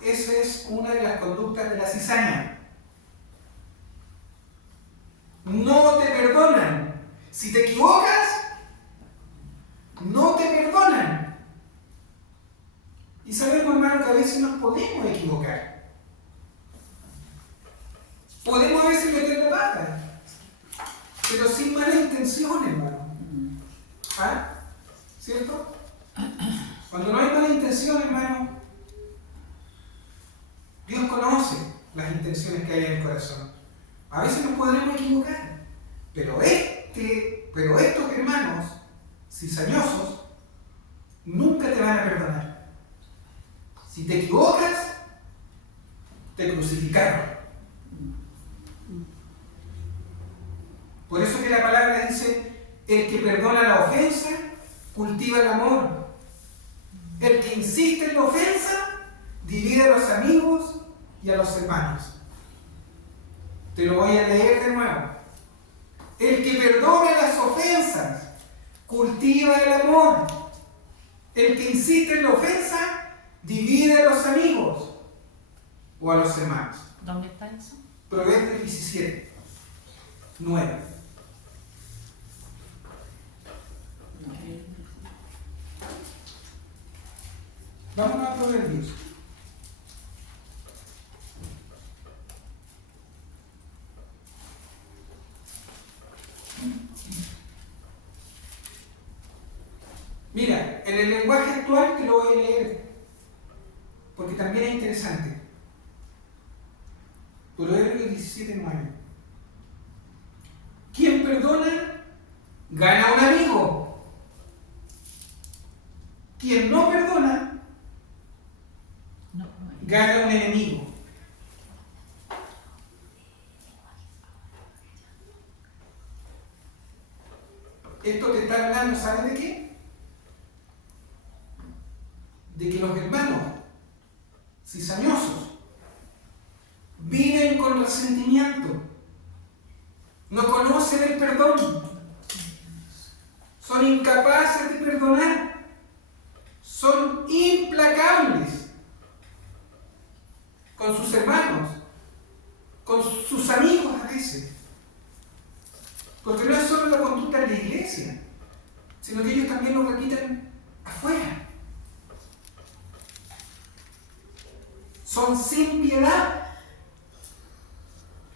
Esa es una de las conductas de la cizaña. No te perdonan. Si te equivocas, no te perdonan. Y sabemos, hermano, que a veces nos podemos equivocar. Podemos a veces meter la pata, pero sin mala intención, hermano. ¿Ah? ¿Cierto? Cuando no hay mala intención, hermano, Dios conoce las intenciones que hay en el corazón. A veces nos podremos equivocar, pero estos hermanos cizañosos nunca te van a perdonar. Si te equivocas, te crucificaron. Por eso que la palabra dice, el que perdona la ofensa, cultiva el amor. El que insiste en la ofensa, divide a los amigos y a los hermanos. Te lo voy a leer de nuevo. El que perdona las ofensas, cultiva el amor. El que insiste en la ofensa, divide a los amigos o a los hermanos. ¿Dónde está eso? Proverbios 17, 9. Vamos a Proverbios. Mira, en el lenguaje actual te lo voy a leer, porque también es interesante. Proverbios 17:9. Quien perdona, gana un amigo. Quien no perdona, gana un enemigo. Esto te está hablando, ¿sabes de qué? De que los hermanos cizañosos viven con resentimiento, no conocen el perdón, son incapaces de perdonar, son implacables con sus hermanos, con sus amigos a veces. Porque no es solo la conducta en la iglesia, sino que ellos también lo repiten afuera. Son sin piedad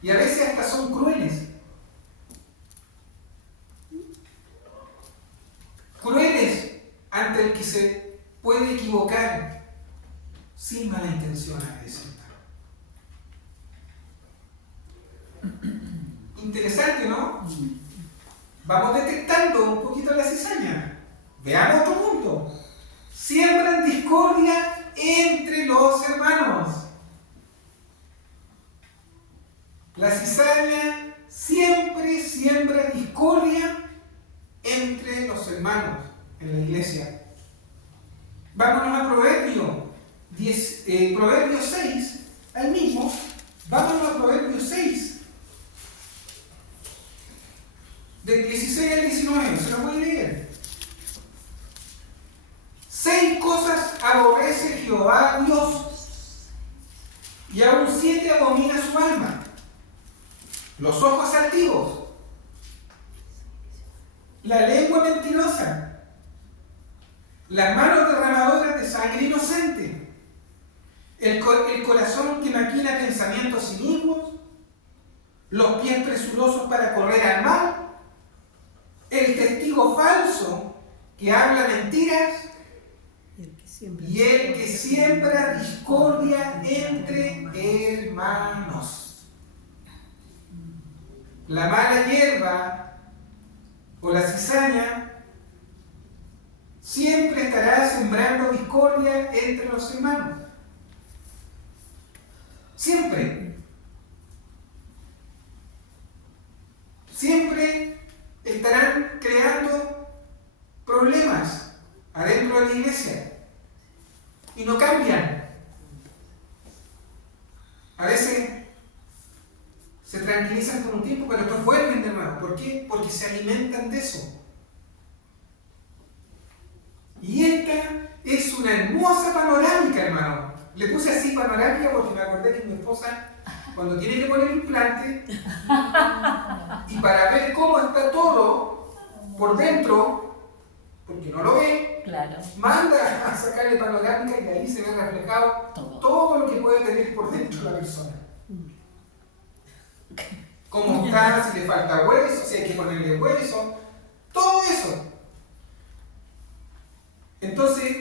y a veces hasta son crueles. Crueles ante el que se puede equivocar sin mala intención a veces. Interesante, ¿no? Vamos detectando un poquito la cizaña. Veamos otro punto. Siembran discordia entre los hermanos. La cizaña siempre siembra discordia entre los hermanos en la iglesia. Vámonos a Proverbios 6, al mismo. Vámonos a Proverbios 6, del 16 al 19, se lo voy a leer. 6 cosas aborrece Jehová Dios, y aún 7 abomina su alma: los ojos altivos, la lengua mentirosa, las manos derramadoras de sangre inocente, el corazón que maquina pensamientos inicuos, los pies presurosos para correr al mal, el testigo falso que habla mentiras, y el que siembra discordia entre hermanos. La mala hierba o la cizaña siempre estará sembrando discordia entre los hermanos. Siempre. Siempre estarán creando problemas adentro de la iglesia. Y no cambian. A veces se tranquilizan por un tiempo, pero después vuelven de nuevo. ¿Por qué? Porque se alimentan de eso. Y esta es una hermosa panorámica, hermano. Le puse así panorámica porque me acordé que mi esposa, cuando tiene que poner implante, y para ver cómo está todo por dentro, porque no lo ve, Claro. manda a sacarle panorámica y ahí se ve reflejado todo lo que puede tener por dentro la persona. Cómo está, si le falta hueso, si hay que ponerle hueso, todo eso. Entonces,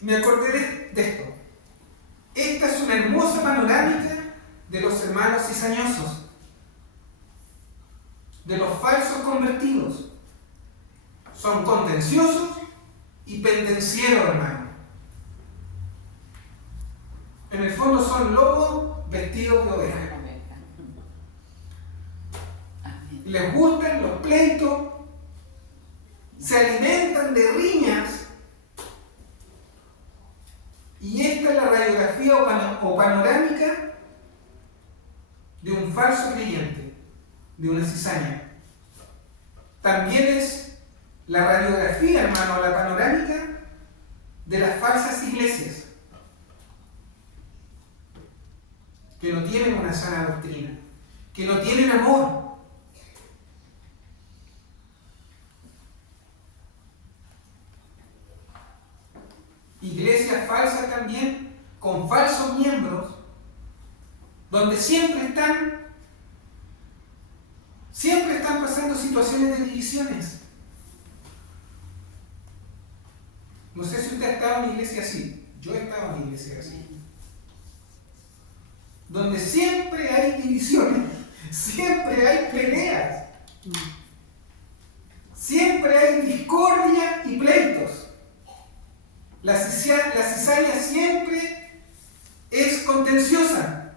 me acordé de esto. Esta es una hermosa panorámica de los hermanos cizañosos, de los falsos convertidos. Son contenciosos y pendencieros, hermano. En el fondo son lobos vestidos de oveja. Les gustan los pleitos, se alimentan de riñas, y esta es la radiografía o panorámica de un falso creyente, de una cizaña. También es la radiografía, hermano, la panorámica de las falsas iglesias que no tienen una sana doctrina, que no tienen amor. Iglesias falsas también, con falsos miembros, donde siempre están pasando situaciones de divisiones. No sé si usted ha estado en una iglesia así. Yo he estado en una iglesia así. Donde siempre hay divisiones, siempre hay peleas, siempre hay discordia y pleitos. La cizaña siempre es contenciosa.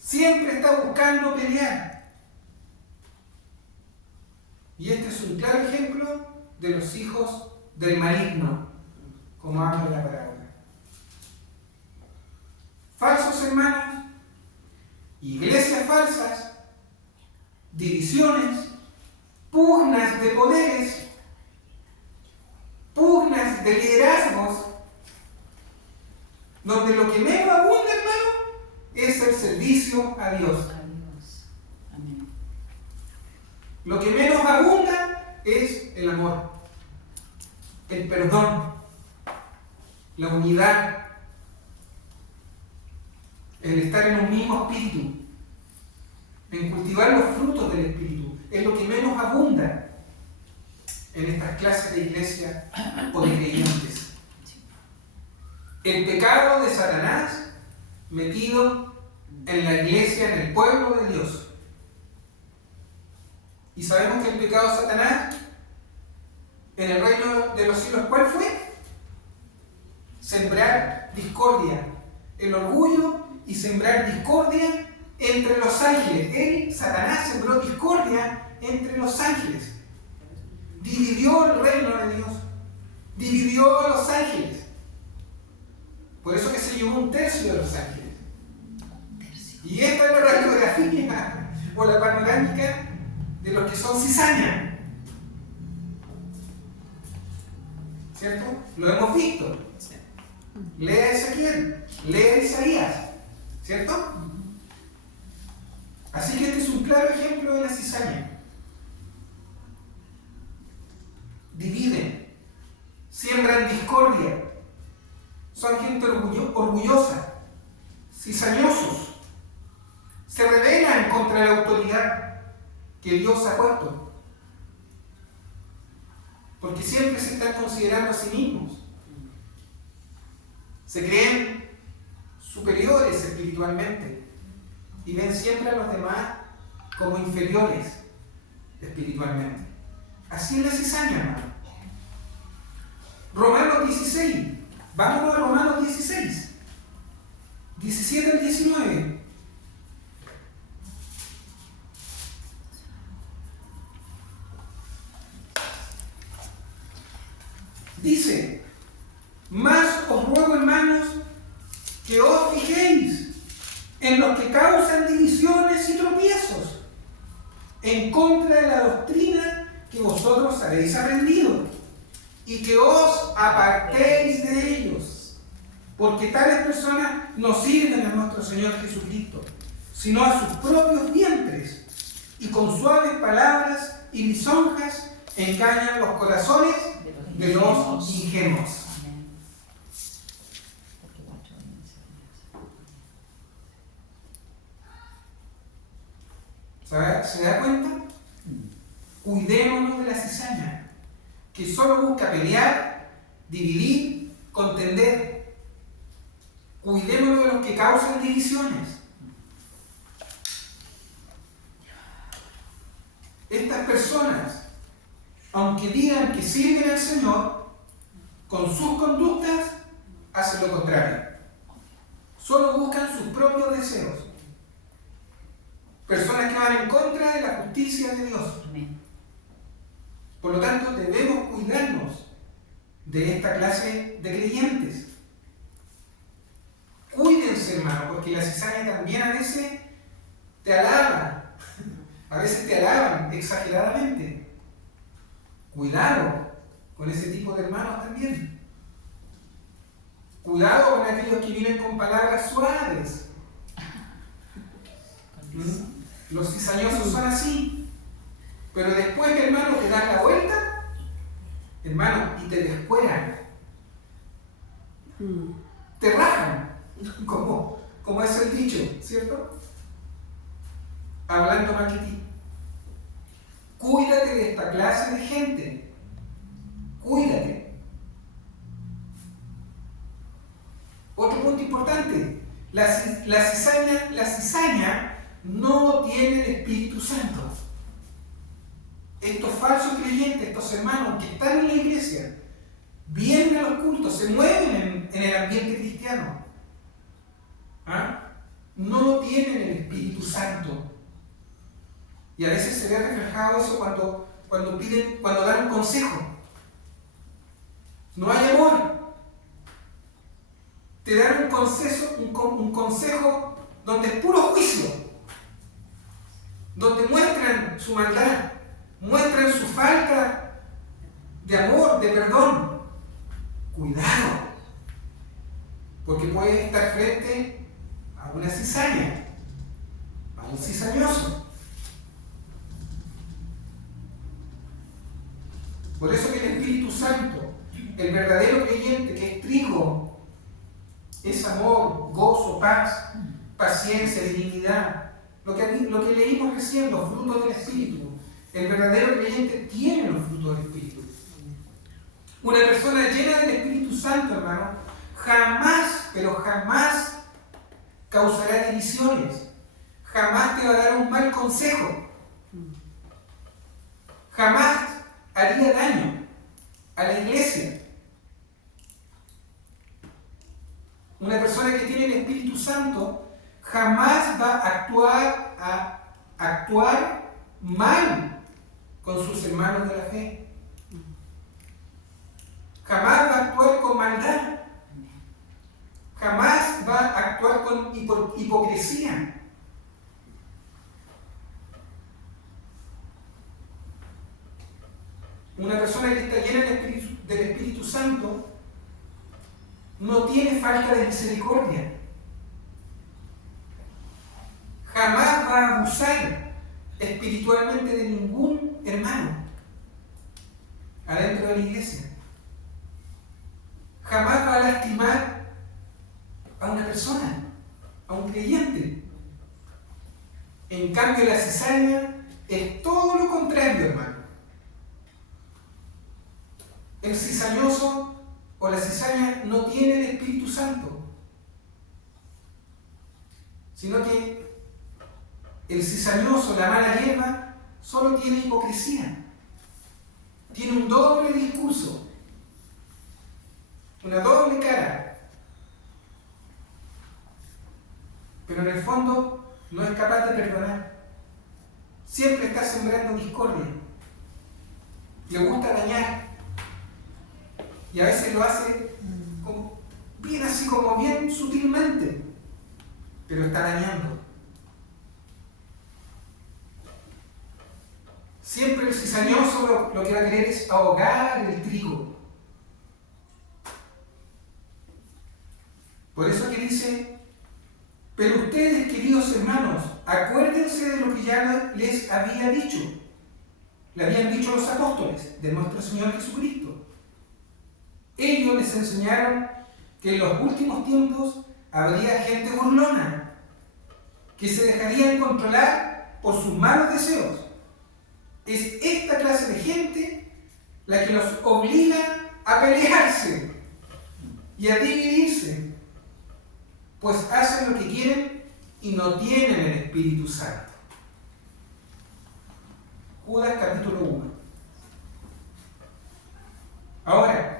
Siempre está buscando pelear. Y este es un claro ejemplo de los hijos del maligno, como habla la parábola. Falsos hermanos, iglesias falsas, divisiones, pugnas de poderes, pugnas de liderazgos, donde lo que menos abunda, hermano, es el servicio a Dios. Amén. Lo que menos abunda es el amor, el perdón, la unidad, el estar en un mismo espíritu, en cultivar los frutos del espíritu. Es lo que menos abunda en estas clases de iglesia o de creyentes. El pecado de Satanás metido en la iglesia, en el pueblo de Dios. Y sabemos que el pecado de Satanás en el reino de los cielos, ¿cuál fue? Sembrar discordia, el orgullo y sembrar discordia entre los ángeles. Él, Satanás, sembró discordia entre los ángeles. Dividió el reino de Dios. Dividió a los ángeles. Por eso que se llevó 1/3 de los ángeles. Y esta es la radiografía o la panorámica de los que son cizaña. ¿Cierto? Lo hemos visto. Lea Ezequiel, lea Isaías. ¿Cierto? Así que este es un claro ejemplo de la cizaña. Dividen, siembran discordia, son gente orgullosa, cizañosos, se rebelan contra la autoridad que Dios ha puesto, porque siempre se están considerando a sí mismos, se creen superiores espiritualmente y ven siempre a los demás como inferiores espiritualmente. Así es la cizaña, hermano. Romanos 16. Vámonos a Romanos 16. 17 al 19. Dice: mas os ruego, hermanos, que os fijéis en los que causan divisiones y tropiezos, en contra de la doctrina que vosotros habéis aprendido, y que os apartéis de ellos, porque tales personas no sirven a nuestro Señor Jesucristo, sino a sus propios vientres, y con suaves palabras y lisonjas engañan los corazones de los ingenuos. ¿Se da cuenta? Cuidémonos de la cizaña, que solo busca pelear, dividir, contender. Cuidémonos de los que causan divisiones. Estas personas, aunque digan que sirven al Señor, con sus conductas hacen lo contrario. Solo buscan sus propios deseos. Personas que van en contra de la justicia de Dios. Por lo tanto, debemos cuidarnos de esta clase de creyentes. Cuídense, hermano, porque la cizaña también a veces te alaba. A veces te alaban exageradamente. Cuidado con ese tipo de hermanos también. Cuidado con aquellos que vienen con palabras suaves. Los cizañosos son así. Pero después que, hermano, te das la vuelta, hermano, y te descueran. Te rajan. Como es el dicho, ¿cierto? Hablando mal que ti. Cuídate de esta clase de gente. Cuídate. Otro punto importante. La cizaña no tiene el Espíritu Santo. Estos falsos creyentes, estos hermanos que están en la iglesia, vienen a los cultos, se mueven en el ambiente cristiano. No tienen el Espíritu Santo. Y a veces se ve reflejado eso cuando dan un consejo. No hay amor. Te dan un consejo donde es puro juicio, donde muestran su maldad, muestran su falta de amor, de perdón. Cuidado, porque puedes estar frente a una cizaña, a un cizañoso. Por eso que el Espíritu Santo, el verdadero creyente, que es trigo, es amor, gozo, paz, paciencia, dignidad. Lo que leímos recién, los frutos del Espíritu. El verdadero creyente tiene los frutos del Espíritu. Una persona llena del Espíritu Santo, hermano, jamás, pero jamás causará divisiones. Jamás te va a dar un mal consejo. Jamás haría daño a la iglesia. Una persona que tiene el Espíritu Santo jamás va a actuar mal con sus hermanos de la fe. Jamás va a actuar con maldad. Jamás va a actuar con hipocresía. Una persona que está llena del Espíritu Santo no tiene falta de misericordia. Jamás va a abusar espiritualmente de ningún hermano adentro de la iglesia. Jamás va a lastimar a una persona, a un creyente. En cambio, la cizaña es todo lo contrario, hermano. El cizañoso o la cizaña no tiene el Espíritu Santo, sino que el cizañoso, la mala hierba, solo tiene hipocresía. Tiene un doble discurso, una doble cara. Pero en el fondo no es capaz de perdonar. Siempre está sembrando discordia. Le gusta dañar. Y a veces lo hace como, bien así como bien sutilmente, pero está dañando. Siempre el cizañoso lo que va a querer es ahogar el trigo. Por eso que dice, pero ustedes, queridos hermanos, acuérdense de lo que ya les había dicho. Le habían dicho los apóstoles de nuestro Señor Jesucristo. Ellos les enseñaron que en los últimos tiempos habría gente burlona, que se dejarían controlar por sus malos deseos. Es esta clase de gente la que los obliga a pelearse y a dividirse, pues hacen lo que quieren y no tienen el Espíritu Santo. Judas capítulo 1. Ahora,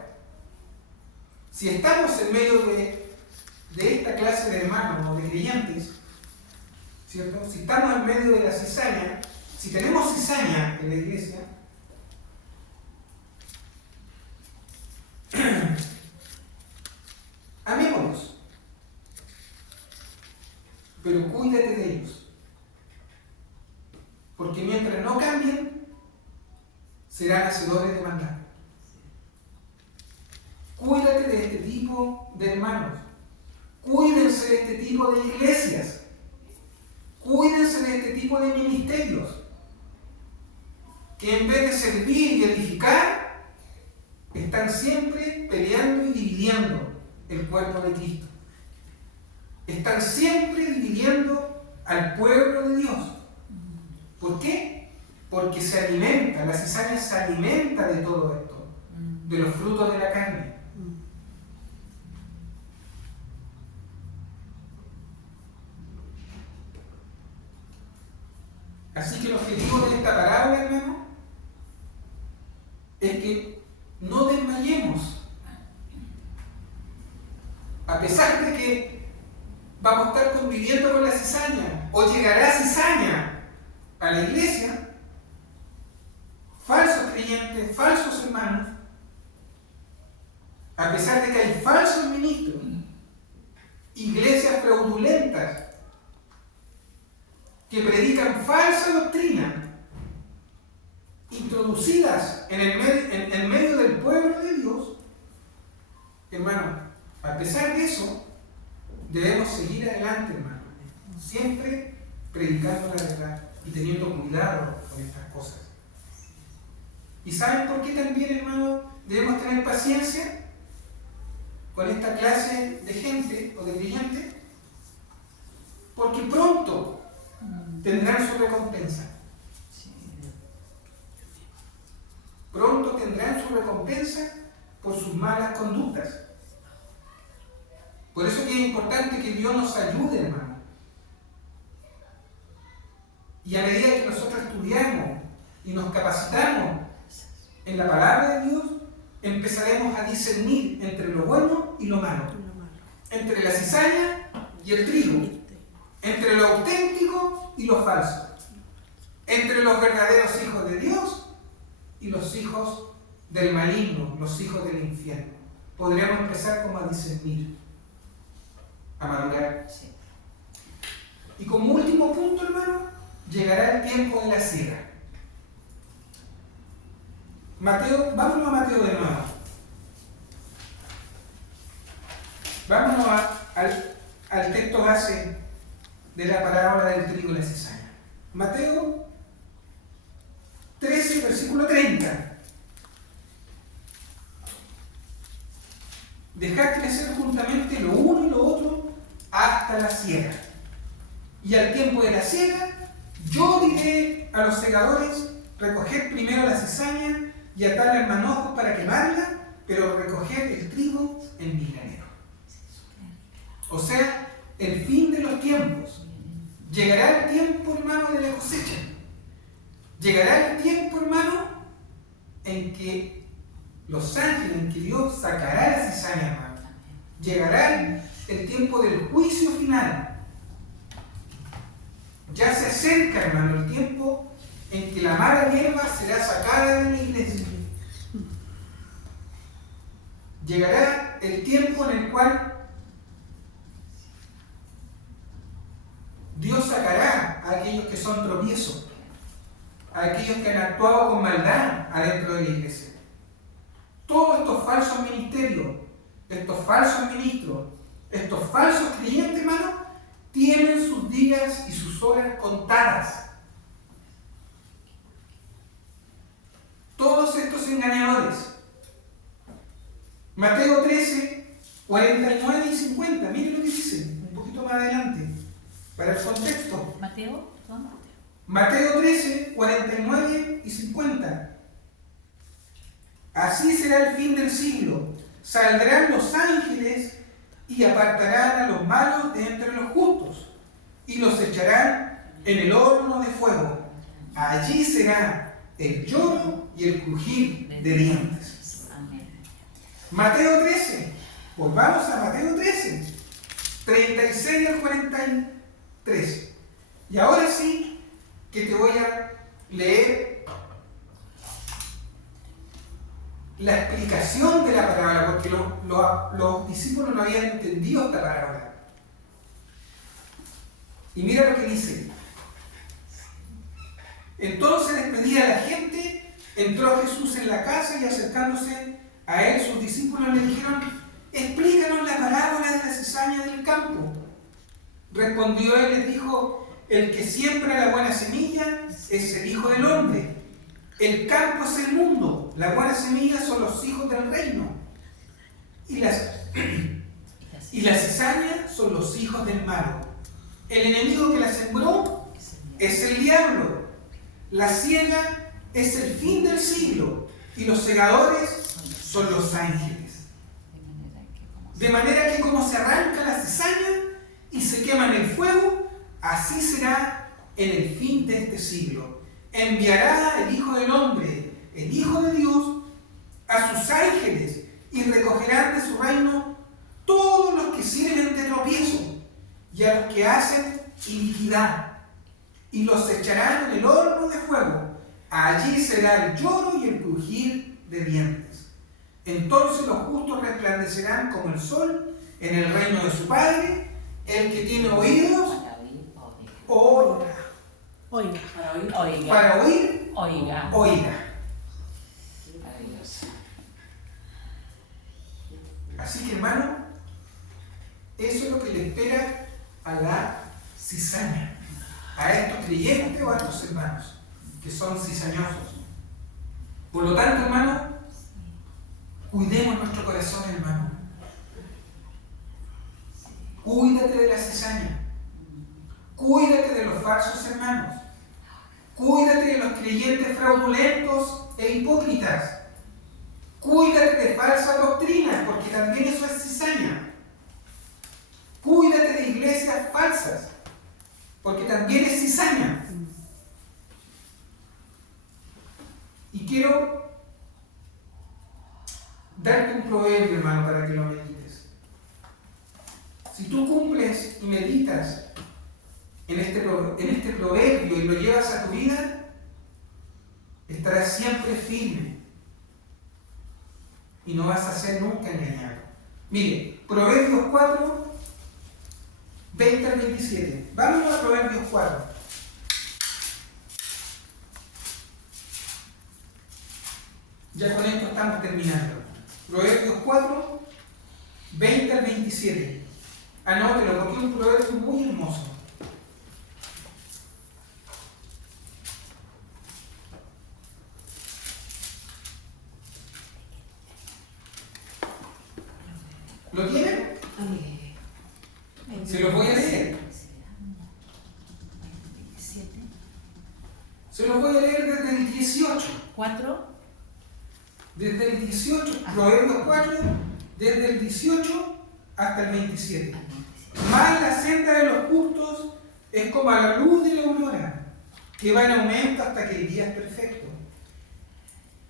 si estamos en medio de esta clase de hermanos o de creyentes, ¿cierto? Si estamos en medio de la cizaña, si tenemos cizaña en la iglesia, amémoslos, pero cuídate de ellos, porque mientras no cambien, serán hacedores de maldad. Cuídate de este tipo de hermanos. Cuídense de este tipo de iglesias. Cuídense de este tipo de ministerios. Que en vez de servir y edificar, están siempre peleando y dividiendo el cuerpo de Cristo. Están siempre dividiendo al pueblo de Dios. ¿Por qué? Porque se alimenta, la cizaña se alimenta de todo esto, de los frutos de la carne. Así que el objetivo de esta parábola, hermano, es que no desmayemos. A pesar de que vamos a estar conviviendo con la cizaña, o llegará cizaña a la iglesia, falsos creyentes, falsos hermanos, a pesar de que hay falsos ministros, iglesias fraudulentas, que predican falsa doctrina, introducidas en medio del pueblo de Dios, hermano, a pesar de eso, debemos seguir adelante, hermano, siempre predicando la verdad y teniendo cuidado con estas cosas. ¿Y saben por qué también, hermano, debemos tener paciencia con esta clase de gente o de creyentes? Porque pronto tendrán su recompensa. Pronto tendrán su recompensa por sus malas conductas. Por eso que es importante que Dios nos ayude, hermano. Y a medida que nosotros estudiamos y nos capacitamos en la palabra de Dios, empezaremos a discernir entre lo bueno y lo malo, entre la cizaña y el trigo. entre lo auténtico y lo falso, entre los verdaderos hijos de Dios y los hijos del maligno, los hijos del infierno. Podríamos empezar como a discernir, a madurar. Sí. Y como último punto, hermano, llegará el tiempo de la siega. Mateo, vámonos a Mateo de nuevo. Vámonos al texto base de la parábola del trigo y la cizaña. Mateo 13, versículo 30. Dejad crecer juntamente lo uno y lo otro hasta la siega. Y al tiempo de la siega, yo diré a los segadores: recoged primero la cizaña y atadla en manojos para quemarla, pero recoged el trigo en mi granero. O sea, el fin de los tiempos. Llegará el tiempo, hermano, de la cosecha. Llegará el tiempo, hermano, en que los ángeles, en que Dios sacará la cizaña, hermano. Llegará el tiempo del juicio final. Ya se acerca, hermano, el tiempo en que la mala hierba será sacada de la iglesia. Llegará el tiempo en el cual Dios sacará a aquellos que son tropiezos, a aquellos que han actuado con maldad adentro de la iglesia. Todos estos falsos ministerios, estos falsos ministros, estos falsos creyentes, hermano, tienen sus días y sus horas contadas. Todos estos engañadores. Mateo 13, 49 y 50. Miren lo que dice, un poquito más adelante, para el contexto. Mateo, ¿dónde? Mateo 13, 49 y 50. Así será el fin del siglo. Saldrán los ángeles y apartarán a los malos de entre los justos y los echarán en el horno de fuego. Allí será el lloro y el crujir de dientes. Mateo 13. Volvamos a Mateo 13. 36 al 43. Y ahora sí que te voy a leer la explicación de la parábola, porque los discípulos no habían entendido esta parábola. Y mira lo que dice. Entonces, despedida la gente, entró Jesús en la casa y acercándose a él, sus discípulos le dijeron: explícanos la parábola de la cizaña del campo. Respondió él y les dijo: el que siembra la buena semilla es el Hijo del Hombre. El campo es el mundo, la buena semilla son los hijos del reino. Y la cizaña son los hijos del malo. El enemigo que la sembró es el diablo. La siega es el fin del siglo y los segadores son los ángeles. De manera que como se arranca la cizaña y se quema en el fuego, así será en el fin de este siglo. Enviará el Hijo del Hombre, el Hijo de Dios, a sus ángeles y recogerán de su reino todos los que sirven de tropiezo y a los que hacen iniquidad, y los echarán en el horno de fuego. Allí será el lloro y el crujir de dientes. Entonces los justos resplandecerán como el sol en el reino de su Padre. El que tiene oídos, oiga. Oiga. Para oír, Oiga. oiga. Así que, hermano, eso es lo que le espera a la cizaña, a estos creyentes o a estos hermanos que son cizañosos. Por lo tanto, hermano, cuidemos nuestro corazón, hermano. Cuídate de la cizaña. Cuídate de los falsos hermanos. Cuídate de los creyentes fraudulentos e hipócritas. Cuídate de falsas doctrinas, porque también eso es cizaña. Cuídate de iglesias falsas, porque también es cizaña. Y quiero darte un proverbio, hermano, para que lo medites. Si tú cumples y meditas en este proverbio y lo llevas a tu vida, estarás siempre firme y no vas a ser nunca engañado. Mire, Proverbios 4, 20 al 27. Vamos a Proverbios 4. Ya con esto estamos terminando. Proverbios 4, 20 al 27. Anótelo porque es un proverbio muy hermoso. ¿Lo tienen? Se los voy a leer. Se los voy a leer desde el 18. ¿4? Desde el 18, Proverbios 4, desde el 18 hasta el 27. Más la senda de los justos es como a la luz de la aurora, que va en aumento hasta que el día es perfecto.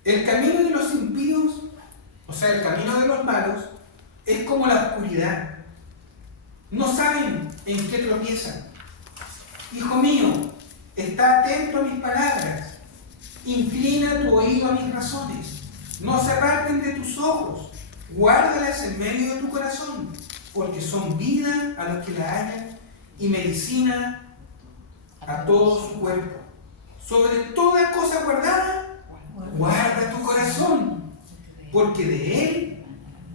El camino de los impíos, o sea, el camino de los malos, es como la oscuridad. No saben en qué tropiezan. Hijo mío, está atento a mis palabras. Inclina tu oído a mis razones. No se aparten de tus ojos. Guárdalas en medio de tu corazón, porque son vida a los que la hallan y medicina a todo su cuerpo. Sobre toda cosa guardada, guarda tu corazón, porque de él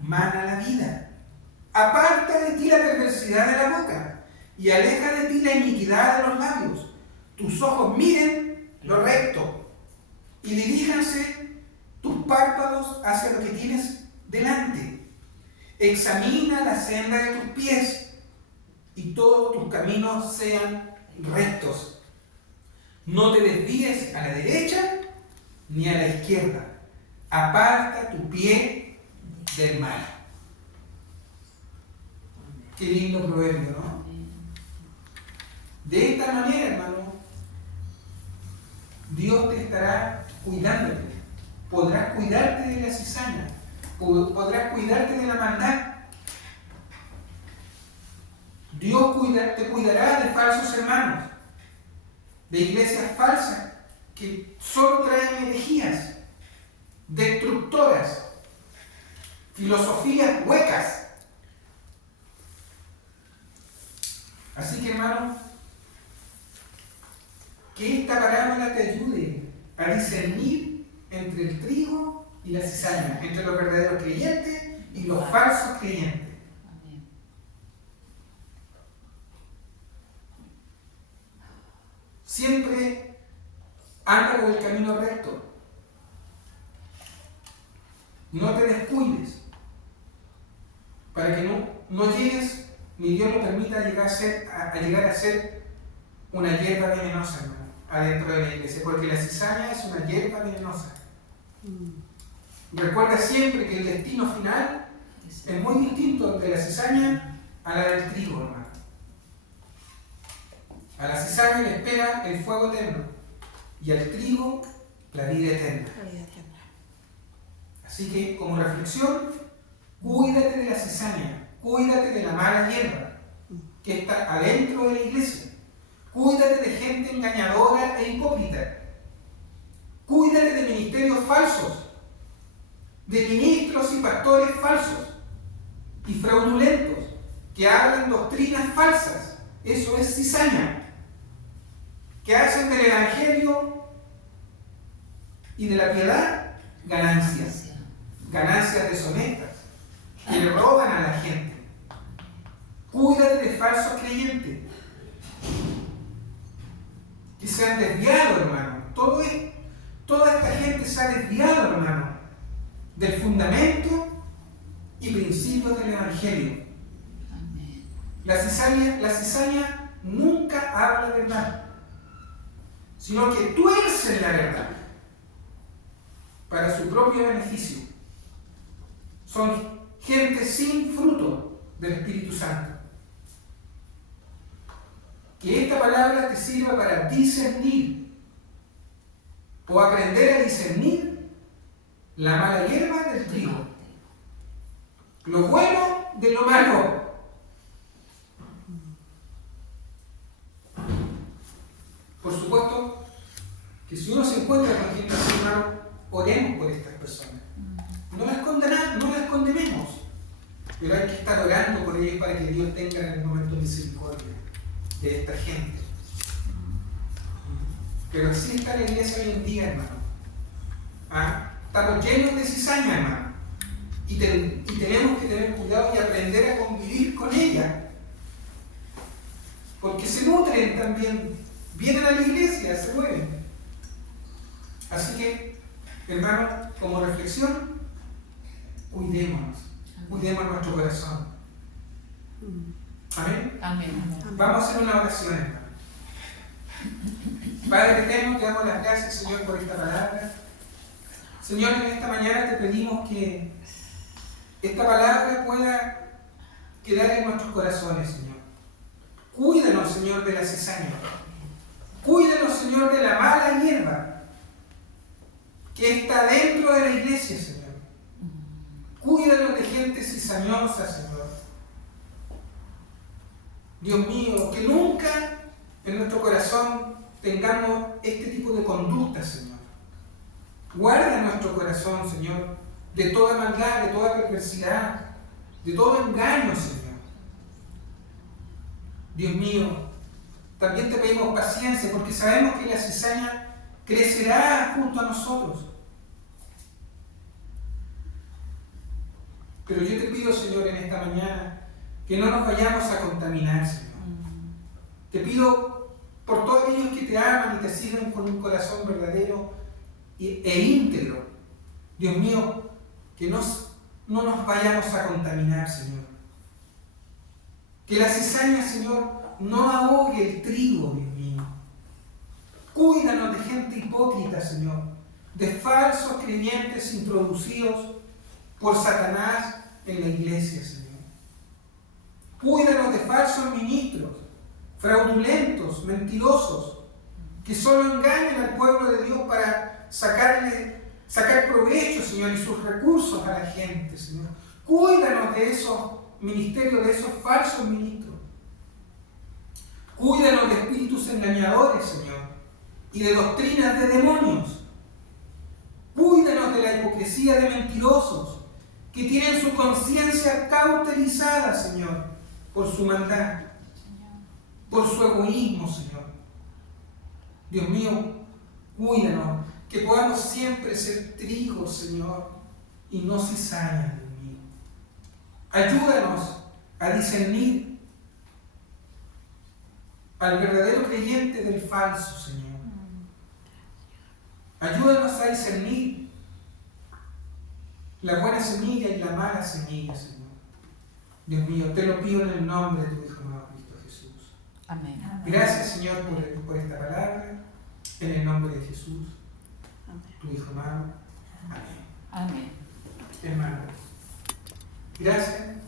mana la vida. Aparta de ti la perversidad de la boca y aleja de ti la iniquidad de los labios. Tus ojos miren lo recto y diríjanse tus párpados hacia lo que tienes delante. Examina la senda de tus pies y todos tus caminos sean rectos. No te desvíes a la derecha ni a la izquierda. Aparta tu pie del mal. Qué lindo proverbio, ¿no? De esta manera, hermano, Dios te estará cuidándote. Podrás cuidarte de la cizaña, podrás cuidarte de la maldad. Dios te cuidará de falsos hermanos, de iglesias falsas que solo traen herejías, destructoras, filosofías huecas. Así que, hermano, que esta parábola te ayude a discernir entre el trigo y la cizaña, entre los verdaderos creyentes y los falsos creyentes. Siempre anda por el camino recto. No te descuides para que no llegues, ni Dios lo permita, llegar a ser una hierba venenosa, hermano, adentro de la iglesia, porque la cizaña es una hierba venenosa. Recuerda siempre que el destino final es muy distinto de la cizaña a la del trigo, hermano. A la cizaña le espera el fuego eterno y al trigo la vida eterna. Así que, como reflexión, cuídate de la cizaña, cuídate de la mala hierba que está adentro de la iglesia. Cuídate de gente engañadora e hipócrita. Cuídate de ministerios falsos, de ministros y pastores falsos y fraudulentos que hablan doctrinas falsas. Eso es cizaña. Que hacen del evangelio y de la piedad ganancias deshonestas, que le roban a la gente. Cuídate de falsos creyentes que se han desviado, hermano. Toda esta gente se ha desviado, hermano, del fundamento y principios del evangelio. La cizaña nunca habla verdad, sino que tuerce la verdad para su propio beneficio. Son gente sin fruto del Espíritu Santo. Que esta palabra te sirva para discernir o aprender a discernir la mala hierba del trigo, lo bueno de lo malo. orando por ellos para que Dios tenga en el momento misericordia de esta gente. Pero así está la iglesia hoy en día, hermano. ¿Ah? Estamos llenos de cizaña, hermano. Y tenemos que tener cuidado y aprender a convivir con ella. Porque se nutren también. Vienen a la iglesia, se mueven. Así que, hermano, como reflexión, cuidémonos. Cuidemos nuestro corazón. Amén. Amén. Vamos a hacer una oración, hermano. Padre eterno, te damos las gracias, Señor, por esta palabra. Señor, en esta mañana te pedimos que esta palabra pueda quedar en nuestros corazones, Señor. Cuídanos, Señor, de la cizaña. Cuídanos, Señor, de la mala hierba que está dentro de la iglesia, Señor. Cuídanos de gente cizañosa, Señor. Dios mío, que nunca en nuestro corazón tengamos este tipo de conducta, Señor. Guarda nuestro corazón, Señor, de toda maldad, de toda perversidad, de todo engaño, Señor. Dios mío, también te pedimos paciencia porque sabemos que la cizaña crecerá junto a nosotros. Pero yo te pido, Señor, en esta mañana que no nos vayamos a contaminar, Señor. Te pido por todos aquellos que te aman y te sirven con un corazón verdadero e íntegro. Dios mío, que no nos vayamos a contaminar, Señor. Que la cizaña, Señor, no ahogue el trigo, Dios mío. Cuídanos de gente hipócrita, Señor, de falsos creyentes introducidos por Satanás en la iglesia, Señor. Cuídanos de falsos ministros, fraudulentos, mentirosos, que solo engañan al pueblo de Dios para sacar provecho, Señor, y sus recursos a la gente, Señor. Cuídanos de esos ministerios, de esos falsos ministros. Cuídanos de espíritus engañadores, Señor, y de doctrinas de demonios. Cuídanos de la hipocresía de mentirosos que tienen su conciencia cauterizada, Señor, por su maldad, por su egoísmo, Señor. Dios mío, cuídanos, que podamos siempre ser trigo, Señor, y no cizaña, Dios mío. Ayúdanos a discernir al verdadero creyente del falso, Señor. Ayúdanos a discernir la buena semilla y la mala semilla, Señor. Dios mío, te lo pido en el nombre de tu Hijo amado Cristo Jesús. Amén. Gracias, Señor, por esta palabra. En el nombre de Jesús, tu Hijo amado. Amén. Amén. Hermano, gracias.